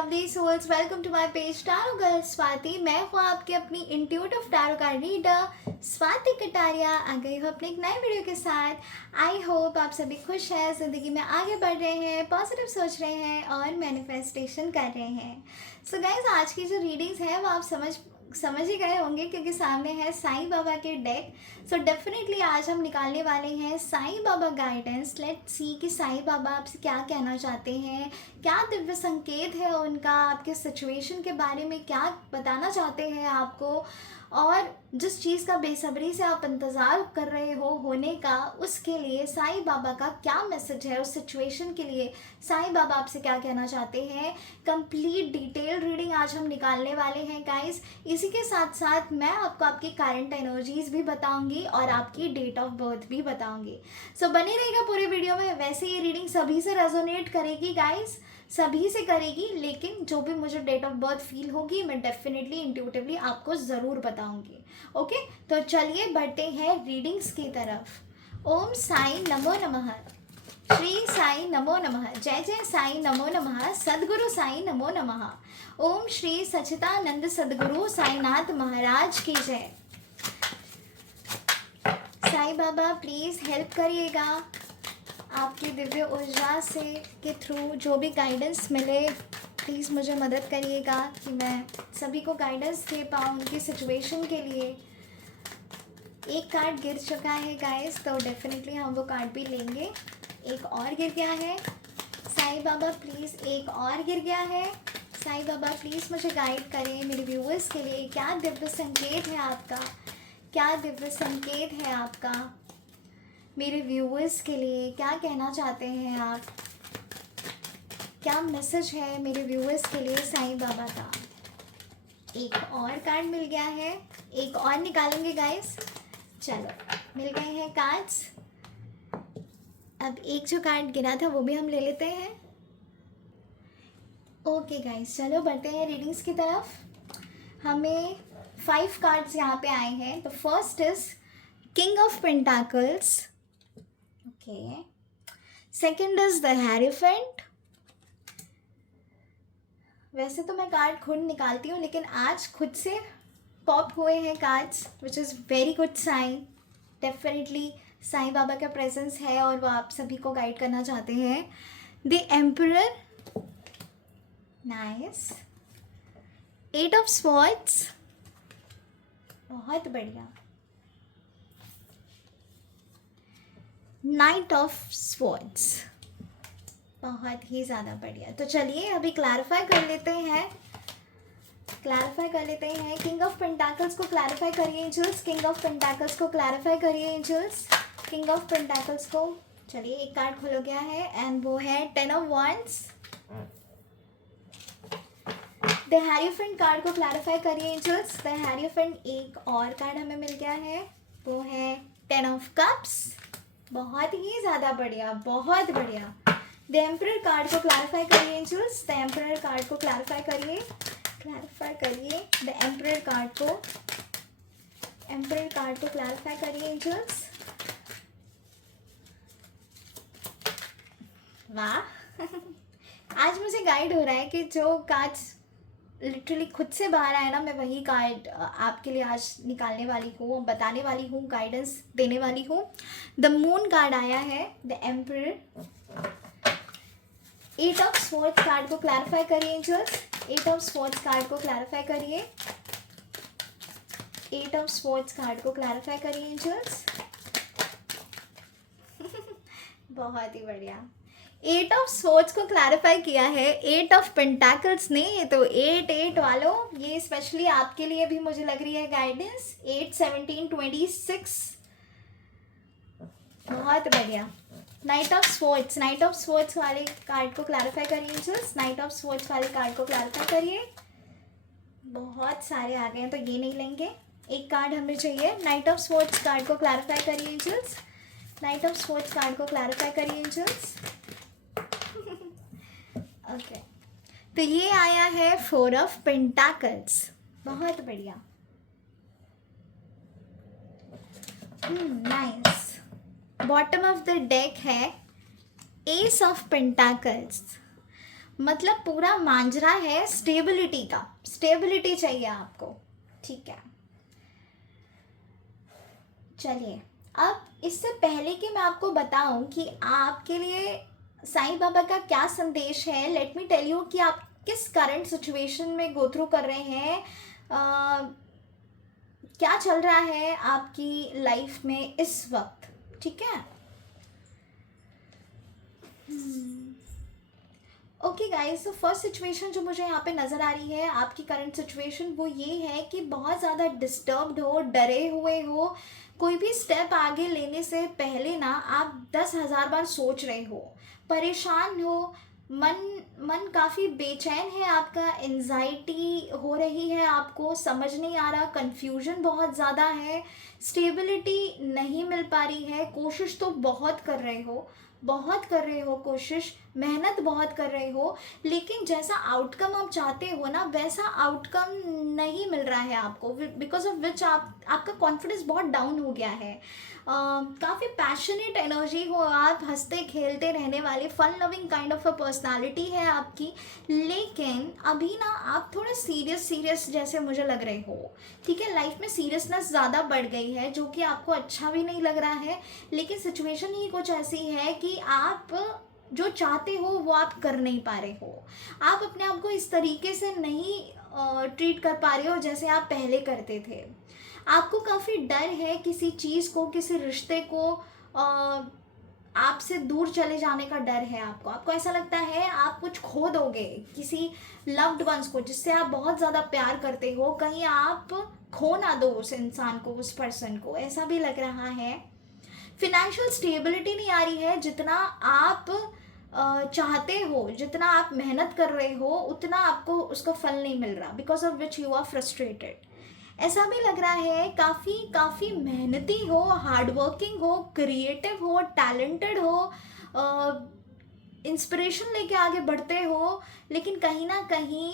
Lovely souls, welcome to my page tarot girl Swati. मैं हूँ आपकी अपनी intuitive tarot card reader Swati Kataria. आ गई हूँ अपने एक नए वीडियो के साथ। आई होप आप सभी खुश हैं, ज़िंदगी में आगे बढ़ रहे हैं, पॉजिटिव सोच रहे हैं और मैनिफेस्टेशन कर रहे हैं। सो गाइस, आज की जो रीडिंग्स है वो आप समझ ही गए होंगे क्योंकि सामने है साईं बाबा के डेक। सो डेफिनेटली आज हम निकालने वाले हैं Sai Baba guidance. Let's see कि साईं बाबा आपसे क्या कहना चाहते हैं, क्या दिव्य संकेत है उनका, आपके सिचुएशन के बारे में क्या बताना चाहते हैं आपको, और जिस चीज़ का बेसब्री से आप इंतज़ार कर रहे हो होने का, उसके लिए साईं बाबा का क्या मैसेज है, उस सिचुएशन के लिए साईं बाबा आपसे क्या कहना चाहते हैं। कंप्लीट डिटेल रीडिंग आज हम निकालने वाले हैं गाइस। इसी के साथ साथ मैं आपको आपकी करंट एनर्जीज भी बताऊंगी और आपकी डेट ऑफ बर्थ भी बताऊंगी। सो बने रहेगा पूरे वीडियो में। वैसे ये रीडिंग सभी से रेजोनेट करेगी गाइस, सभी से करेगी, लेकिन जो भी मुझे डेट ऑफ बर्थ फील होगी मैं डेफिनेटली इंट्यूटिवली आपको ज़रूर बताऊंगी। ओके, तो चलिए बढ़ते हैं रीडिंग्स की तरफ। ओम साईं नमो नमः, श्री साईं नमो नमः, जय जय साईं नमो नमः, सद्गुरु साईं नमो नमः। ओम श्री सच्चिदानंद सद्गुरु साईनाथ महाराज की जय। साईं बाबा प्लीज़ हेल्प करिएगा, आपकी दिव्य ऊर्जा से के थ्रू जो भी गाइडेंस मिले प्लीज़ मुझे मदद करिएगा कि मैं सभी को गाइडेंस दे पाऊँ उनकी सिचुएशन के लिए। एक कार्ड गिर चुका है गाइस, तो डेफिनेटली हम वो कार्ड भी लेंगे। एक और गिर गया है। साईं बाबा प्लीज़, एक और गिर गया है। साईं बाबा प्लीज़ मुझे गाइड करें मेरे व्यूअर्स के लिए। क्या दिव्य संकेत है आपका, क्या दिव्य संकेत है आपका मेरे व्यूअर्स के लिए, क्या कहना चाहते हैं आप, क्या मैसेज है मेरे व्यूअर्स के लिए साईं बाबा का। एक और कार्ड मिल गया है, एक और निकालेंगे गाइस। चलो, मिल गए हैं कार्ड्स। अब एक जो कार्ड गिरा था वो भी हम ले लेते हैं। ओके गाइस, चलो बढ़ते हैं रीडिंग्स की तरफ। हमें 5 कार्ड्स यहाँ पे आए हैं। तो first is king of pentacles. Okay, second is the hierophant. वैसे तो मैं कार्ड खुद निकालती हूँ, लेकिन आज खुद से पॉप हुए हैं cards, which is very good sign. Definitely Sai Baba का प्रेजेंस है और वो आप सभी को गाइड करना चाहते हैं। The emperor, nice. 8 of swords, बहुत बढ़िया। नाइट ऑफ स्वॉर्ड्स, बहुत ही ज़्यादा बढ़िया। तो चलिए अभी क्लैरिफाई कर लेते हैं, किंग ऑफ पेंटाकल्स को क्लैरिफाई करिए एंजल्स, किंग ऑफ पेंटाकल्स को क्लैरिफाई करिए एंजल्स, किंग ऑफ पेंटाकल्स को। चलिए एक कार्ड खुल गया है एंड वो है 10 of wands. The hierophant card को क्लैरिफाई करिए एंजल्स। द हेरोफेंट, एक और कार्ड हमें मिल गया है, वो है 10 ऑफ कप्स। बहुत ही ज़्यादा बढ़िया, बहुत बढ़िया। द एम्परर कार्ड को क्लैरिफाई करिए एंजल्स, द एम्परर कार्ड को क्लैरिफाई करिए द एम्परर कार्ड को, क्लैरिफाई करिए एंजल्स। वाह आज मुझे गाइड हो रहा है कि जो कार्ड्स लिटरली खुद से बाहर आए ना, मैं वही कार्ड आपके लिए आज निकालने वाली हूँ, बताने वाली हूँ, गाइडेंस देने वाली हूँ। द मून कार्ड आया है, the emperor. 8 of swords card को क्लैरिफाई करिए एंजल्स, 8 ऑफ स्वॉर्ड्स कार्ड को क्लैरिफाई करिए, 8 ऑफ स्वॉर्ड्स कार्ड को क्लैरिफाई करिए एंजल्स। बहुत ही बढ़िया। 8 ऑफ स्वॉर्ड्स को क्लैरिफाई किया है 8 ऑफ पेंटाकल्स ने। तो 8 वालों, ये स्पेशली आपके लिए भी मुझे लग रही है गाइडेंस। 8, 17, 26, बहुत बढ़िया। नाइट ऑफ स्वॉर्ड्स वाले कार्ड को क्लैरिफाई करिए एंजल्स, नाइट ऑफ स्वॉर्ड्स वाले कार्ड को क्लैरिफाई करिए। बहुत सारे आ गए हैं तो ये नहीं लेंगे, एक कार्ड हमें चाहिए। नाइट ऑफ स्वॉर्ड्स कार्ड को क्लैरिफाई करिए angels, knight of swords card को क्लैरिफाई करिए एंजल्स। ओके, तो ये आया है 4 ऑफ पेंटाकल्स, बहुत बढ़िया, nice. Bottom of the deck है एस ऑफ पेंटाकल्स। मतलब पूरा मांजरा है स्टेबिलिटी का, स्टेबिलिटी चाहिए आपको, ठीक है। चलिए, अब इससे पहले कि मैं आपको बताऊं कि आपके लिए साईं बाबा का क्या संदेश है, लेट मी टेल यू कि आप किस करंट सिचुएशन में गो थ्रू कर रहे हैं, क्या चल रहा है आपकी लाइफ में इस वक्त, ठीक है। ओके गाइस, तो फर्स्ट सिचुएशन जो मुझे यहाँ पे नज़र आ रही है आपकी करंट सिचुएशन, वो ये है कि बहुत ज़्यादा डिस्टर्ब्ड हो, डरे हुए हो, कोई भी स्टेप आगे लेने से पहले ना आप 10,000 बार सोच रहे हो, परेशान हो, मन मन काफ़ी बेचैन है आपका, एंजाइटी हो रही है, आपको समझ नहीं आ रहा, कन्फ्यूजन बहुत ज़्यादा है, स्टेबिलिटी नहीं मिल पा रही है, कोशिश तो बहुत कर रहे हो, बहुत कर रहे हो कोशिश, मेहनत बहुत कर रहे हो, लेकिन जैसा आउटकम आप चाहते हो ना वैसा आउटकम नहीं मिल रहा है आपको, बिकॉज ऑफ विच आपका कॉन्फिडेंस बहुत डाउन हो गया है। काफ़ी पैशनेट एनर्जी हो आप, हंसते खेलते रहने वाले fun loving kind of a personality है आपकी, लेकिन अभी ना आप थोड़े सीरियस सीरियस जैसे मुझे लग रहे हो, ठीक है। लाइफ में सीरियसनेस ज़्यादा बढ़ गई है जो कि आपको अच्छा भी नहीं लग रहा है, लेकिन सिचुएशन ही कुछ ऐसी है कि आप जो चाहते हो वो आप कर नहीं पा रहे हो, आप अपने आप को इस तरीके से नहीं ट्रीट कर पा रहे हो जैसे आप पहले करते थे, आपको काफ़ी डर है किसी चीज़ को, किसी रिश्ते को आपसे दूर चले जाने का डर है आपको, आपको ऐसा लगता है आप कुछ खो दोगे, किसी लव्ड वंस को जिससे आप बहुत ज़्यादा प्यार करते हो, कहीं आप खो ना दो उस इंसान को, उस पर्सन को, ऐसा भी लग रहा है। फिनेंशियल स्टेबिलिटी नहीं आ रही है, जितना आप चाहते हो, जितना आप मेहनत कर रहे हो उतना आपको उसका फल नहीं मिल रहा, because of which you are frustrated. ऐसा भी लग रहा है काफ़ी काफ़ी मेहनती हो, हार्ड वर्किंग हो, क्रिएटिव हो, टैलेंटेड हो, इंस्पिरेशन लेके आगे बढ़ते हो, लेकिन कहीं ना कहीं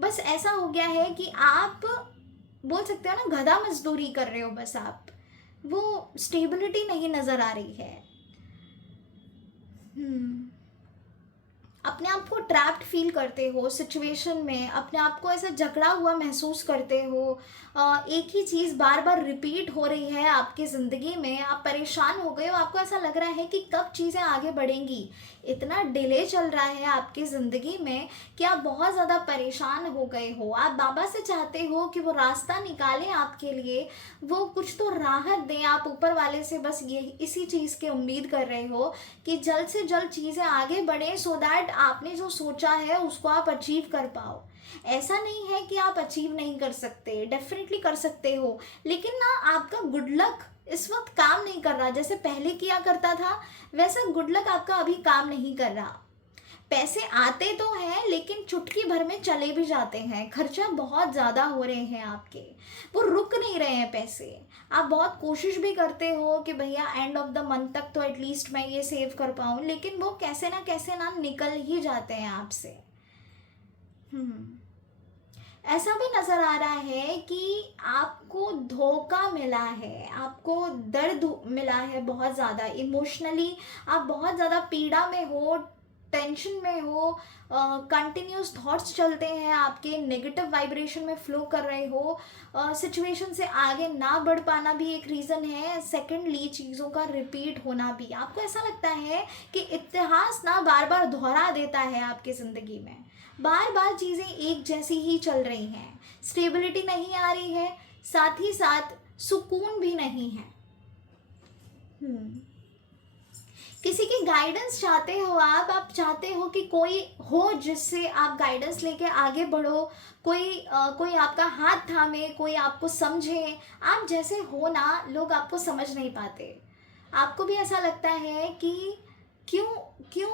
बस ऐसा हो गया है कि आप बोल सकते हो ना गधा मजदूरी कर रहे हो, बस आप, वो स्टेबिलिटी नहीं नज़र आ रही है। अपने आप को ट्रैप्ड फील करते हो सिचुएशन में, अपने आप को ऐसा जकड़ा हुआ महसूस करते हो, एक ही चीज़ बार बार रिपीट हो रही है आपकी ज़िंदगी में, आप परेशान हो गए हो, आपको ऐसा लग रहा है कि कब चीज़ें आगे बढ़ेंगी, इतना डिले चल रहा है आपकी ज़िंदगी में कि आप बहुत ज़्यादा परेशान हो गए हो, आप बाबा से चाहते हो कि वो रास्ता निकालें आपके लिए, वो कुछ तो राहत दें, आप ऊपर वाले से बस ये इसी चीज़ की उम्मीद कर रहे हो कि जल्द से जल्द चीज़ें आगे बढ़ें, सो दैट आपने जो सोचा है उसको आप अचीव कर पाओ। ऐसा नहीं है कि आप अचीव नहीं कर सकते, डेफिनेटली कर सकते हो, लेकिन ना आपका गुड लक इस वक्त काम नहीं कर रहा, जैसे पहले किया करता था वैसा गुड लक आपका अभी काम नहीं कर रहा। पैसे आते तो हैं लेकिन चुटकी भर में चले भी जाते हैं, खर्चा बहुत ज़्यादा हो रहे हैं आपके, वो रुक नहीं रहे हैं पैसे। आप बहुत कोशिश भी करते हो कि भैया एंड ऑफ द मंथ तक तो एटलीस्ट मैं ये सेव कर पाऊँ, लेकिन वो कैसे ना निकल ही जाते हैं आपसे। ऐसा भी नज़र आ रहा है कि आपको धोखा मिला है, आपको दर्द मिला है बहुत ज़्यादा, इमोशनली आप बहुत ज़्यादा पीड़ा में हो, टेंशन में हो, कंटिन्यूस थॉट्स चलते हैं आपके, नेगेटिव वाइब्रेशन में फ्लो कर रहे हो, सिचुएशन से आगे ना बढ़ पाना भी एक रीज़न है, सेकेंडली चीज़ों का रिपीट होना भी, आपको ऐसा लगता है कि इतिहास ना बार बार दोहरा देता है आपकी ज़िंदगी में, बार बार चीज़ें एक जैसी ही चल रही हैं, स्टेबिलिटी नहीं आ रही है, साथ ही साथ सुकून भी नहीं है। किसी की गाइडेंस चाहते हो आप चाहते हो कि कोई हो जिससे आप गाइडेंस लेके आगे बढ़ो, कोई आपका हाथ थामे, कोई आपको समझे, आप जैसे हो ना लोग आपको समझ नहीं पाते, आपको भी ऐसा लगता है कि क्यों क्यों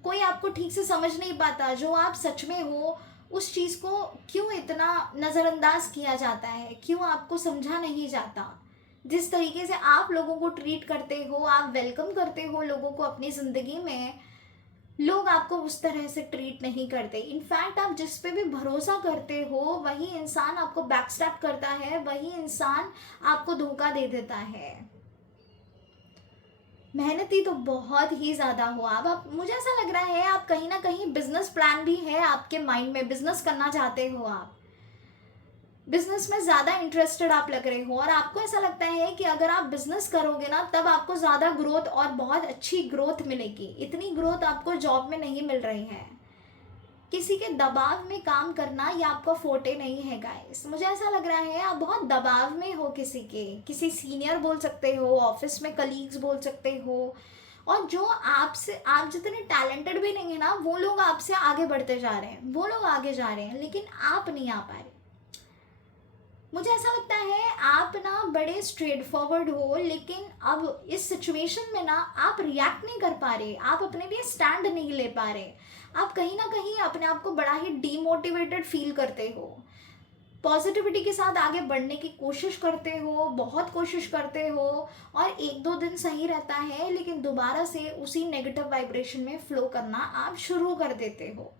कोई आपको ठीक से समझ नहीं पाता, जो आप सच में हो उस चीज़ को क्यों इतना नज़रअंदाज किया जाता है, क्यों आपको समझा नहीं जाता, जिस तरीके से आप लोगों को ट्रीट करते हो, आप वेलकम करते हो लोगों को अपनी ज़िंदगी में, लोग आपको उस तरह से ट्रीट नहीं करते। इनफैक्ट आप जिस पे भी भरोसा करते हो वही इंसान आपको बैकस्टैप करता है, वही इंसान आपको धोखा दे देता है। मेहनती तो बहुत ही ज़्यादा हो आप मुझे ऐसा लग रहा है आप कहीं ना कहीं बिजनेस प्लान भी है आपके माइंड में, बिजनेस करना चाहते हो आप, बिजनेस में ज़्यादा इंटरेस्टेड आप लग रहे हो और आपको ऐसा लगता है कि अगर आप बिजनेस करोगे ना तब आपको ज़्यादा ग्रोथ और बहुत अच्छी ग्रोथ मिलेगी। इतनी ग्रोथ आपको जॉब में नहीं मिल रही है। किसी के दबाव में काम करना ये आपका फोटे नहीं है गाइस। मुझे ऐसा लग रहा है आप बहुत दबाव में हो किसी के, किसी सीनियर बोल सकते हो, ऑफिस में कलीग्स बोल सकते हो, और जो आपसे आप जितने टैलेंटेड भी नहीं है ना वो लोग आपसे आगे बढ़ते जा रहे हैं, वो लोग आगे जा रहे हैं लेकिन आप नहीं आ पा रहे। मुझे ऐसा लगता है आप ना बड़े स्ट्रेट फॉरवर्ड हो लेकिन अब इस सिचुएशन में ना आप रिएक्ट नहीं कर पा रहे, आप अपने लिए स्टैंड नहीं ले पा रहे, आप कहीं ना कहीं अपने आप को बड़ा ही डीमोटिवेटेड फील करते हो। पॉजिटिविटी के साथ आगे बढ़ने की कोशिश करते हो, बहुत कोशिश करते हो, और एक दो दिन सही रहता है लेकिन दोबारा से उसी नेगेटिव वाइब्रेशन में फ्लो करना आप शुरू कर देते हो।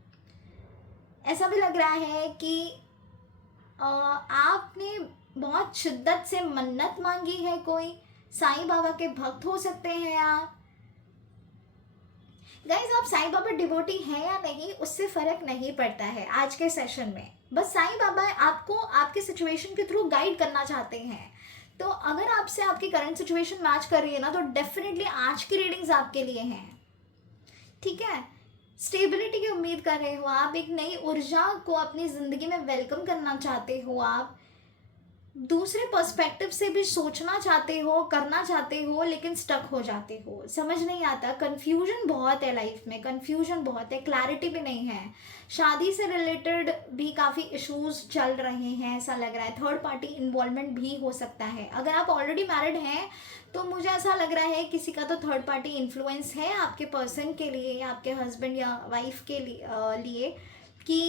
ऐसा भी लग रहा है कि आपने बहुत शिद्दत से मन्नत मांगी है, कोई साईं बाबा के भक्त हो सकते हैं आप। गाइज आप साईं बाबा डिवोटी हैं या नहीं उससे फर्क नहीं पड़ता है आज के सेशन में, बस साईं बाबा आपको आपके सिचुएशन के थ्रू गाइड करना चाहते हैं। तो अगर आपसे आपकी करंट सिचुएशन मैच कर रही है ना तो डेफिनेटली आज की रीडिंग्स आपके लिए हैं। ठीक है, स्टेबिलिटी की उम्मीद कर रहे हो आप, एक नई ऊर्जा को अपनी ज़िंदगी में वेलकम करना चाहते हो आप, दूसरे पर्सपेक्टिव से भी सोचना चाहते हो, करना चाहते हो लेकिन स्टक हो जाते हो, समझ नहीं आता, कंफ्यूजन बहुत है लाइफ में, कंफ्यूजन बहुत है, क्लैरिटी भी नहीं है। शादी से रिलेटेड भी काफ़ी इश्यूज चल रहे हैं, ऐसा लग रहा है थर्ड पार्टी इन्वॉल्वमेंट भी हो सकता है। अगर आप ऑलरेडी मैरिड हैं तो मुझे ऐसा लग रहा है किसी का तो थर्ड पार्टी इन्फ्लुएंस है आपके पर्सन के लिए या आपके हस्बैंड या वाइफ के लिए कि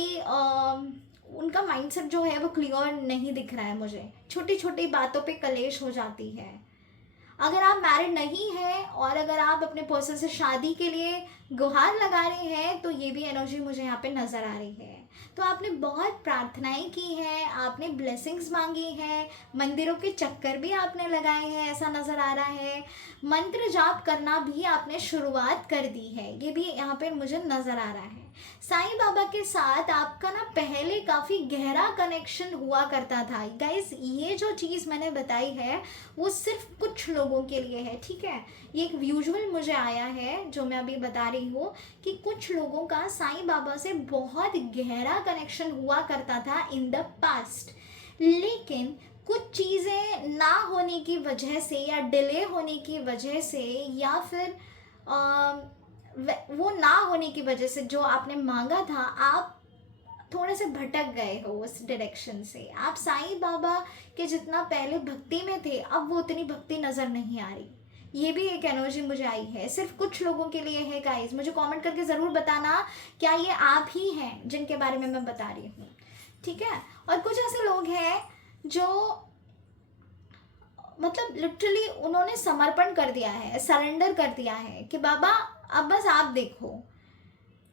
उनका माइंडसेट जो है वो क्लियर नहीं दिख रहा है मुझे, छोटी छोटी बातों पे कलेश हो जाती है। अगर आप मैरिड नहीं हैं और अगर आप अपने पर्सन से शादी के लिए गुहार लगा रहे हैं तो ये भी एनर्जी मुझे यहाँ पे नज़र आ रही है। तो आपने बहुत प्रार्थनाएं की हैं, आपने ब्लेसिंग्स मांगी हैं, मंदिरों के चक्कर भी आपने लगाए हैं ऐसा नज़र आ रहा है, मंत्र जाप करना भी आपने शुरुआत कर दी है, ये भी यहाँ पे मुझे नज़र आ रहा है। साईं बाबा के साथ आपका ना पहले काफ़ी गहरा कनेक्शन हुआ करता था गाइस। ये जो चीज़ मैंने बताई है वो सिर्फ कुछ लोगों के लिए है, ठीक है। ये एक विजुअल मुझे आया है जो मैं अभी बता रही हूँ कि कुछ लोगों का साईं बाबा से बहुत गहरा कनेक्शन हुआ करता था इन द पास्ट, लेकिन कुछ चीज़ें ना होने की वजह से या डिले होने की वजह से या फिर वो ना होने की वजह से जो आपने मांगा था आप थोड़े से भटक गए हो उस डायरेक्शन से। आप साईं बाबा के जितना पहले भक्ति में थे अब वो उतनी भक्ति नज़र नहीं आ रही, ये भी एक एनर्जी मुझे आई है, सिर्फ कुछ लोगों के लिए है गाइस। मुझे कमेंट करके ज़रूर बताना क्या ये आप ही हैं जिनके बारे में मैं बता रही हूँ, ठीक है। और कुछ ऐसे लोग हैं जो मतलब लिटरली उन्होंने समर्पण कर दिया है, सरेंडर कर दिया है कि बाबा अब बस आप देखो,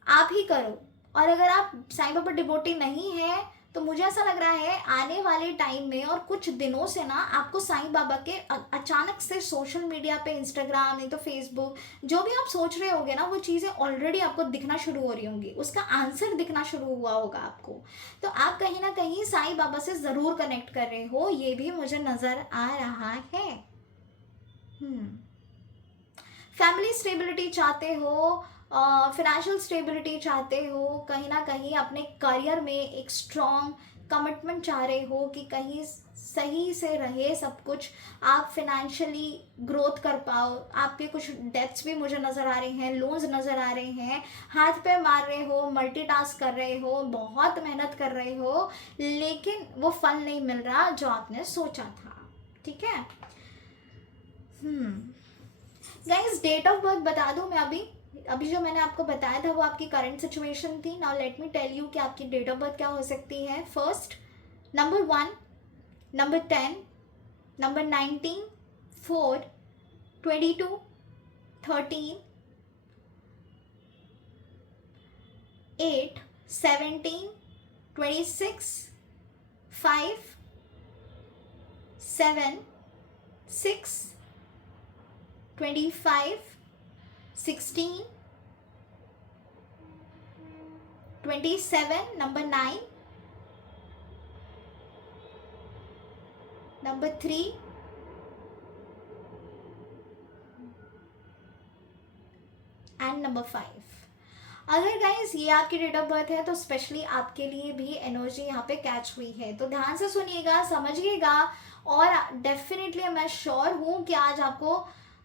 आप ही करो। और अगर आप साईं बाबा डिवोटी नहीं है तो मुझे ऐसा लग रहा है आने वाले टाइम में और कुछ दिनों से ना आपको साईं बाबा के अचानक से सोशल मीडिया पे, इंस्टाग्राम नहीं तो फेसबुक, जो भी आप सोच रहे होगे ना वो चीज़ें ऑलरेडी आपको दिखना शुरू हो रही होंगी, उसका आंसर दिखना शुरू हुआ होगा आपको। तो आप कहीं ना कहीं साईं बाबा से ज़रूर कनेक्ट कर रहे हो, ये भी मुझे नज़र आ रहा है। फैमिली स्टेबिलिटी चाहते हो, फिनेंशियल स्टेबिलिटी चाहते हो, कहीं ना कहीं अपने करियर में एक स्ट्रॉन्ग कमिटमेंट चाह रहे हो कि कहीं सही से रहे सब कुछ, आप फिनेंशियली ग्रोथ कर पाओ। आपके कुछ डेट्स भी मुझे नज़र आ रहे हैं, लोन्स नज़र आ रहे हैं, हाथ पे मार रहे हो, मल्टीटास्क कर रहे हो, बहुत मेहनत कर रहे हो लेकिन वो फल नहीं मिल रहा जो आपने सोचा था, ठीक है। गाइस डेट ऑफ बर्थ बता दूं मैं अभी अभी जो मैंने आपको बताया था वो आपकी करंट सिचुएशन थी। Now let me tell you कि आपकी डेट ऑफ बर्थ क्या हो सकती है। First, number 1, number 10, number 19, 4, 22, 13, 8, 17, 26, 5, 7, 6, 25, 16, 27, number 9, number 3, and number 5। अगर गाइज ये आपकी डेट ऑफ बर्थ है तो स्पेशली आपके लिए भी एनर्जी यहाँ पे कैच हुई है, तो ध्यान से सुनिएगा, समझिएगा, और डेफिनेटली मैं श्योर हूँ कि आज आपको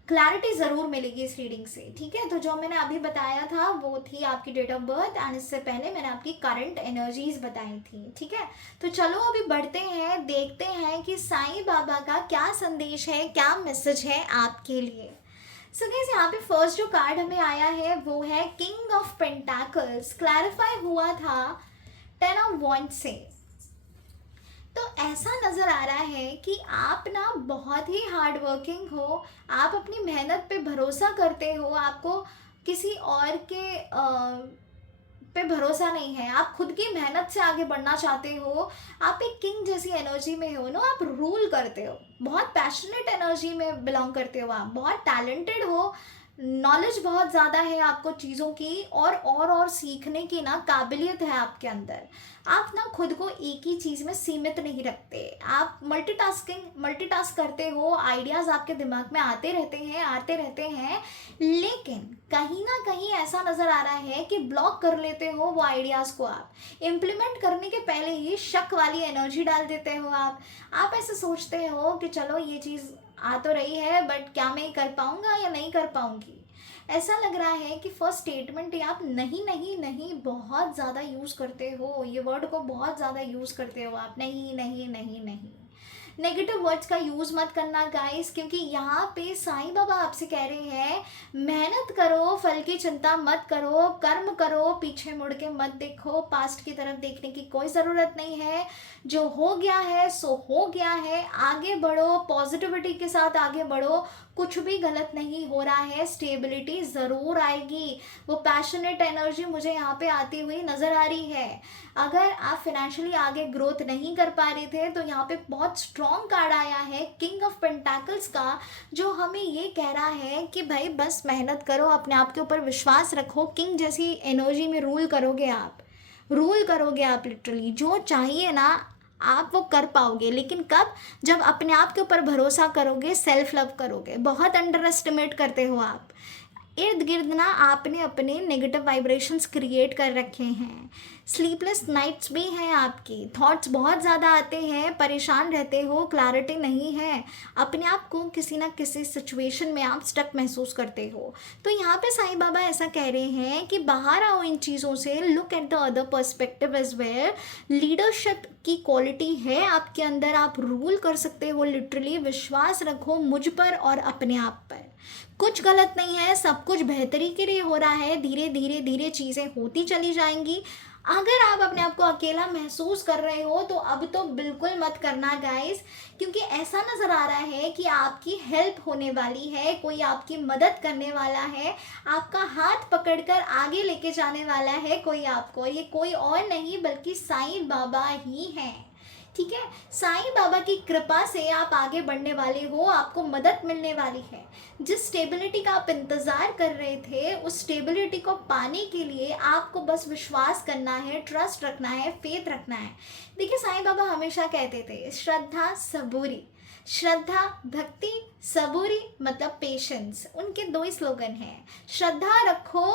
क्लैरिटी ज़रूर मिलेगी इस रीडिंग से, ठीक है। तो जो मैंने अभी बताया था वो थी आपकी डेट ऑफ बर्थ, एंड इससे पहले मैंने आपकी करंट एनर्जीज बताई थी, ठीक है। तो चलो अभी बढ़ते हैं, देखते हैं कि साईं बाबा का क्या संदेश है, क्या मैसेज है आपके लिए। सो गाइस, यहाँ पे फर्स्ट जो कार्ड हमें आया है वो है किंग ऑफ पेंटाकल्स। क्लैरिफाई हुआ था 10 ऑफ वॉन्ड्स से। तो ऐसा नज़र आ रहा है कि आप ना बहुत ही हार्ड वर्किंग हो, आप अपनी मेहनत पे भरोसा करते हो, आपको किसी और के पे भरोसा नहीं है, आप खुद की मेहनत से आगे बढ़ना चाहते हो, आप एक किंग जैसी एनर्जी में हो ना, आप रूल करते हो, बहुत पैशनेट एनर्जी में बिलोंग करते हो, आप बहुत टैलेंटेड हो, नॉलेज बहुत ज़्यादा है आपको चीज़ों की, और सीखने की ना काबिलियत है आपके अंदर। आप ना खुद को एक ही चीज़ में सीमित नहीं रखते, आप मल्टीटास्क करते हो, आइडियाज़ आपके दिमाग में आते रहते हैं, लेकिन कहीं ना कहीं ऐसा नज़र आ रहा है कि ब्लॉक कर लेते हो वो आइडियाज़ को, आप इम्प्लीमेंट करने के पहले ही शक वाली एनर्जी डाल देते हो। आप ऐसे सोचते हो कि चलो ये चीज़ आ तो रही है, बट क्या मैं कर पाऊँगा या नहीं कर पाऊँगी। ऐसा लग रहा है कि फर्स्ट स्टेटमेंट आप नहीं नहीं नहीं बहुत ज़्यादा यूज़ करते हो, ये वर्ड को बहुत ज़्यादा यूज़ करते हो आप, नहीं नहीं नहीं नहीं। नेगेटिव वर्ड्स का यूज़ मत करना गाइस, क्योंकि यहाँ पे साईं बाबा आपसे कह रहे हैं मेहनत करो, फल की चिंता मत करो, कर्म करो, पीछे मुड़ के मत देखो, पास्ट की तरफ देखने की कोई ज़रूरत नहीं है, जो हो गया है सो हो गया है, आगे बढ़ो, पॉजिटिविटी के साथ आगे बढ़ो, कुछ भी गलत नहीं हो रहा है, स्टेबिलिटी ज़रूर आएगी। वो पैशनेट एनर्जी मुझे यहाँ पे आती हुई नज़र आ रही है। अगर आप फिनेंशियली आगे ग्रोथ नहीं कर पा रहे थे तो यहाँ पे बहुत स्ट्रॉन्ग कार्ड आया है किंग ऑफ पेंटाकल्स का, जो हमें ये कह रहा है कि भाई बस मेहनत करो, अपने आप के ऊपर विश्वास रखो, किंग जैसी एनर्जी में रूल करोगे आप लिटरली जो चाहिए ना आप वो कर पाओगे। लेकिन कब? जब अपने आप के ऊपर भरोसा करोगे, सेल्फ लव करोगे। बहुत अंडर एस्टिमेट करते हो आप, इर्द गिर्द ना आपने अपने नेगेटिव वाइब्रेशंस क्रिएट कर रखे हैं, स्लीपलेस नाइट्स भी हैं, आपकी थॉट्स बहुत ज़्यादा आते हैं, परेशान रहते हो, क्लैरिटी नहीं है, अपने आप को किसी ना किसी सिचुएशन में आप स्टक महसूस करते हो। तो यहाँ पे साईं बाबा ऐसा कह रहे हैं कि बाहर आओ इन चीज़ों से, look at the other perspective as well. Leadership की क्वालिटी है आपके अंदर, आप रूल कर सकते हो, लिटरली विश्वास रखो मुझ पर और अपने आप पर। कुछ गलत नहीं है, सब कुछ बेहतरी के लिए हो रहा है, धीरे धीरे चीज़ें होती चली जाएंगी। अगर आप अपने आप को अकेला महसूस कर रहे हो तो अब तो बिल्कुल मत करना गाइस, क्योंकि ऐसा नज़र आ रहा है कि आपकी हेल्प होने वाली है, कोई आपकी मदद करने वाला है, आपका हाथ पकड़कर आगे लेके जाने वाला है कोई आपको, ये कोई और नहीं बल्कि साईं बाबा ही हैं, ठीक है। साईं बाबा की कृपा से आप आगे बढ़ने वाले हो, आपको मदद मिलने वाली है। जिस स्टेबिलिटी का आप इंतज़ार कर रहे थे, उस स्टेबिलिटी को पाने के लिए आपको बस विश्वास करना है, ट्रस्ट रखना है, फेथ रखना है। देखिए साईं बाबा हमेशा कहते थे श्रद्धा सबूरी, श्रद्धा भक्ति, सबूरी मतलब पेशेंस, उनके दो ही स्लोगन हैं। श्रद्धा रखो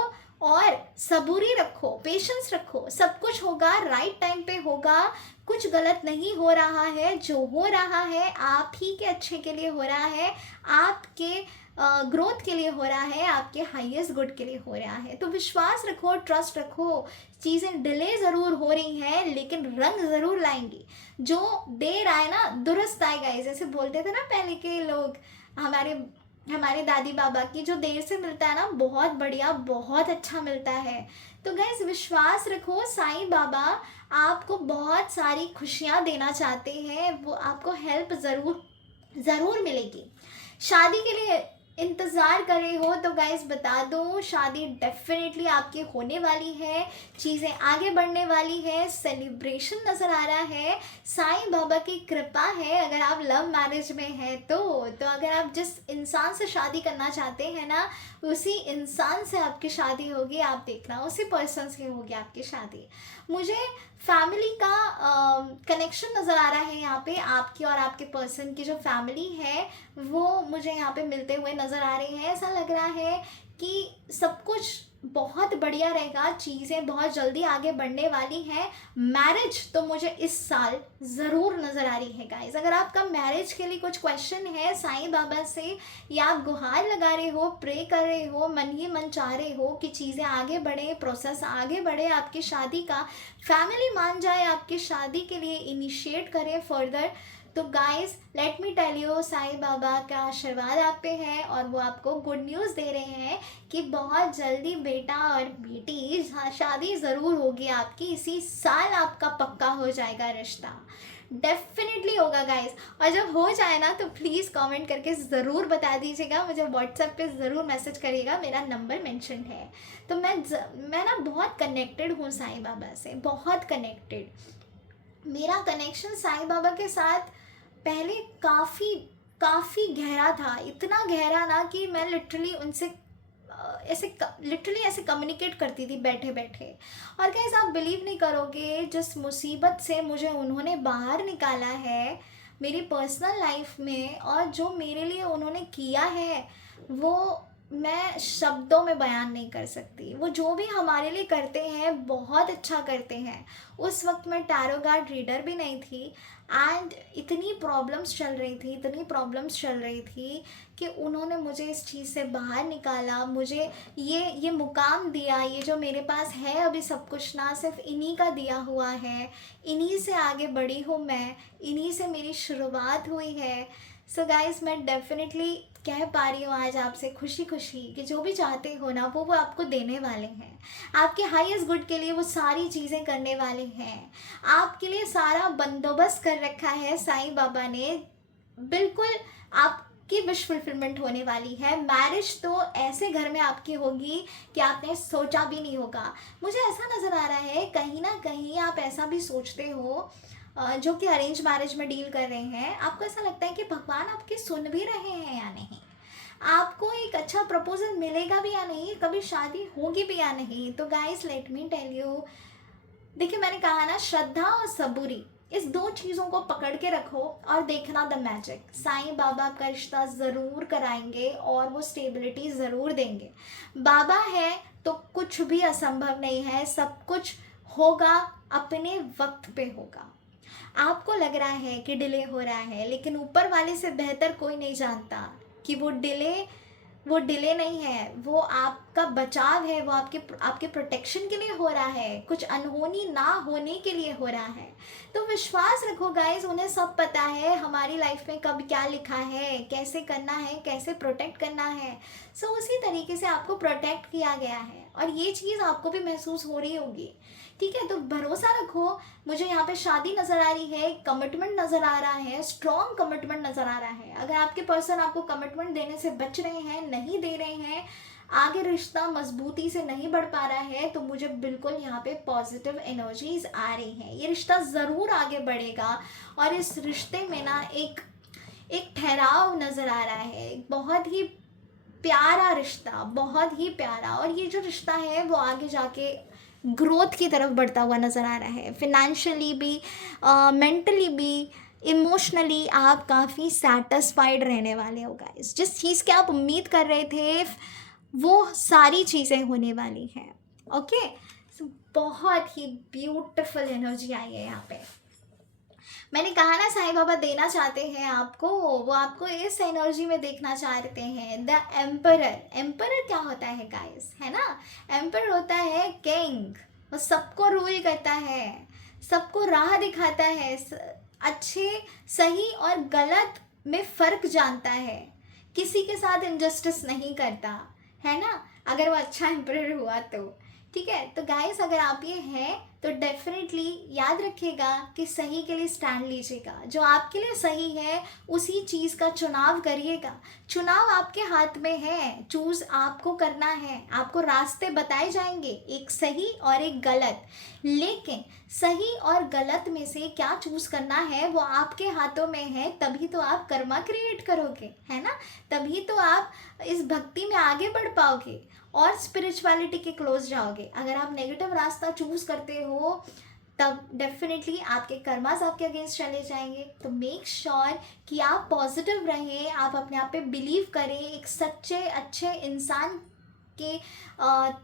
और सबूरी रखो, पेशेंस रखो, सब कुछ होगा, राइट टाइम पे होगा, कुछ गलत नहीं हो रहा है, जो हो रहा है आप ही के अच्छे के लिए हो रहा है, आपके ग्रोथ के लिए हो रहा है, आपके हाईएस्ट गुड के लिए हो रहा है। तो विश्वास रखो, ट्रस्ट रखो, चीज़ें डिले ज़रूर हो रही हैं लेकिन रंग ज़रूर लाएंगी। जो देर आए ना दुरुस्त आएगा, जैसे बोलते थे ना पहले के लोग, हमारे दादी बाबा की, जो देर से मिलता है ना बहुत बढ़िया, बहुत अच्छा मिलता है। तो गाइस विश्वास रखो, साईं बाबा आपको बहुत सारी खुशियाँ देना चाहते हैं, वो आपको हेल्प ज़रूर मिलेगी। शादी के लिए इंतज़ार कर रहे हो तो गाइस बता दो, शादी डेफिनेटली आपकी होने वाली है, चीज़ें आगे बढ़ने वाली है, सेलिब्रेशन नज़र आ रहा है, साईं बाबा की कृपा है। अगर आप लव मैरिज में हैं तो अगर आप जिस इंसान से शादी करना चाहते हैं ना, उसी इंसान से आपकी शादी होगी, आप देखना उसी पर्सन से होगी आपकी शादी। मुझे फैमिली का कनेक्शन नज़र आ रहा है यहाँ पे, आपकी और आपके पर्सन की जो फैमिली है वो मुझे यहाँ पे मिलते हुए नज़र आ रहे हैं। ऐसा लग रहा है कि सब कुछ बहुत बढ़िया रहेगा, चीज़ें बहुत जल्दी आगे बढ़ने वाली हैं। मैरिज तो मुझे इस साल ज़रूर नज़र आ रही है गाइस। अगर आपका मैरिज के लिए कुछ क्वेश्चन है साईं बाबा से, या आप गुहार लगा रहे हो, प्रे कर रहे हो, मन ही मन चाह रहे हो कि चीज़ें आगे बढ़े, प्रोसेस आगे बढ़े आपकी शादी का, फैमिली मान जाए आपकी शादी के लिए, इनिशिएट करें फर्दर, तो guys let me tell you, Sai Baba का आशीर्वाद आप पे है और वो आपको गुड न्यूज़ दे रहे हैं कि बहुत जल्दी बेटा और बेटी शादी ज़रूर होगी आपकी, इसी साल आपका पक्का हो जाएगा रिश्ता, डेफिनेटली होगा गाइस। और जब हो जाए ना तो प्लीज़ कमेंट करके ज़रूर बता दीजिएगा, मुझे व्हाट्सएप पे ज़रूर मैसेज करिएगा, मेरा नंबर मेंशन है। तो मैं ना बहुत कनेक्टेड हूँ साईं बाबा से, बहुत कनेक्टेड। मेरा कनेक्शन साईं बाबा के साथ पहले काफ़ी काफ़ी गहरा था, इतना गहरा ना कि मैं लिटरली उनसे ऐसे कम्युनिकेट करती थी बैठे बैठे। और गाइस आप बिलीव नहीं करोगे, जिस मुसीबत से मुझे उन्होंने बाहर निकाला है मेरी पर्सनल लाइफ में, और जो मेरे लिए उन्होंने किया है वो मैं शब्दों में बयान नहीं कर सकती। वो जो भी हमारे लिए करते हैं बहुत अच्छा करते हैं। उस वक्त मैं टैरो कार्ड रीडर भी नहीं थी, एंड इतनी प्रॉब्लम्स चल रही थी कि उन्होंने मुझे इस चीज़ से बाहर निकाला, मुझे ये मुकाम दिया, ये जो मेरे पास है अभी सब कुछ ना सिर्फ इन्हीं का दिया हुआ है, इन्हीं से आगे बढ़ी हूँ मैं, इन्हीं से मेरी शुरुआत हुई है। सो गाइस मैं डेफिनेटली कह पा रही हूँ आज आपसे खुशी खुशी कि जो भी चाहते हो ना वो आपको देने वाले हैं, आपके हाईएस्ट गुड के लिए वो सारी चीज़ें करने वाले हैं, आपके लिए सारा बंदोबस्त कर रखा है साईं बाबा ने, बिल्कुल आपकी विश फुलफिलमेंट होने वाली है। मैरिज तो ऐसे घर में आपकी होगी कि आपने सोचा भी नहीं होगा। मुझे ऐसा नज़र आ रहा है कहीं ना कहीं आप ऐसा भी सोचते हो, जो कि अरेंज मैरिज में डील कर रहे हैं, आपको ऐसा लगता है कि भगवान आपकी सुन भी रहे हैं या नहीं, आपको एक अच्छा प्रपोजल मिलेगा भी या नहीं, कभी शादी होगी भी या नहीं। तो guys let me tell you, देखिए मैंने कहा ना, श्रद्धा और सबूरी, इस दो चीज़ों को पकड़ के रखो और देखना द मैजिक। साईं बाबा का रिश्ता ज़रूर कराएंगे और वो स्टेबिलिटी ज़रूर देंगे। बाबा है तो कुछ भी असंभव नहीं है, सब कुछ होगा, अपने वक्त पे होगा। आपको लग रहा है कि डिले हो रहा है, लेकिन ऊपर वाले से बेहतर कोई नहीं जानता कि वो डिले नहीं है, वो आपका बचाव है, वो आपके प्रोटेक्शन के लिए हो रहा है, कुछ अनहोनी ना होने के लिए हो रहा है। तो विश्वास रखो गाइस, उन्हें सब पता है हमारी लाइफ में कब क्या लिखा है, कैसे करना है, कैसे प्रोटेक्ट करना है। सो उसी तरीके से आपको प्रोटेक्ट किया गया है और ये चीज़ आपको भी महसूस हो रही होगी, ठीक है। तो भरोसा रखो, मुझे यहाँ पे शादी नज़र आ रही है, कमिटमेंट नज़र आ रहा है, स्ट्रॉन्ग कमिटमेंट नज़र आ रहा है। अगर आपके पर्सन आपको कमिटमेंट देने से बच रहे हैं, नहीं दे रहे हैं, आगे रिश्ता मजबूती से नहीं बढ़ पा रहा है, तो मुझे बिल्कुल यहाँ पे पॉजिटिव एनर्जीज आ रही हैं। ये रिश्ता ज़रूर आगे बढ़ेगा और इस रिश्ते में ना एक ठहराव नज़र आ रहा है, एक बहुत ही प्यारा रिश्ता, बहुत ही प्यारा। और ये जो रिश्ता है वो आगे जाके ग्रोथ की तरफ बढ़ता हुआ नज़र आ रहा है, फिनेंशियली भी, मेंटली भी, इमोशनली आप काफ़ी सेटिस्फाइड रहने वाले हो गाइस। जिस चीज़ की आप उम्मीद कर रहे थे वो सारी चीज़ें होने वाली हैं, ओके। बहुत ही ब्यूटीफुल एनर्जी आई है यहाँ पे। मैंने कहा ना साईं बाबा देना चाहते हैं आपको, वो आपको इस एनर्जी में देखना चाहते हैं। द एम्परर, एम्परर क्या होता है गाइस, है ना, एम्परर होता है किंग, वो सबको रूल करता है, सबको राह दिखाता है, अच्छे सही और गलत में फ़र्क जानता है, किसी के साथ इनजस्टिस नहीं करता, है ना, अगर वो अच्छा एम्परर हुआ तो। ठीक है। तो गाइस अगर आप ये हैं तो डेफिनेटली याद रखिएगा कि सही के लिए स्टैंड लीजिएगा, जो आपके लिए सही है उसी चीज़ का चुनाव करिएगा। चुनाव आपके हाथ में है, चूज आपको करना है। आपको रास्ते बताए जाएंगे, एक सही और एक गलत, लेकिन सही और गलत में से क्या चूज करना है वो आपके हाथों में है। तभी तो आप कर्मा क्रिएट करोगे, है ना। तभी तो आप इस भक्ति में आगे बढ़ पाओगे और स्पिरिचुअलिटी के क्लोज जाओगे। अगर आप नेगेटिव रास्ता चूज करते हो तब डेफिनेटली आपके कर्मास आपके अगेंस्ट चले जाएंगे। तो मेक श्योर कि आप पॉजिटिव रहें, आप अपने आप पे बिलीव करें, एक सच्चे अच्छे इंसान के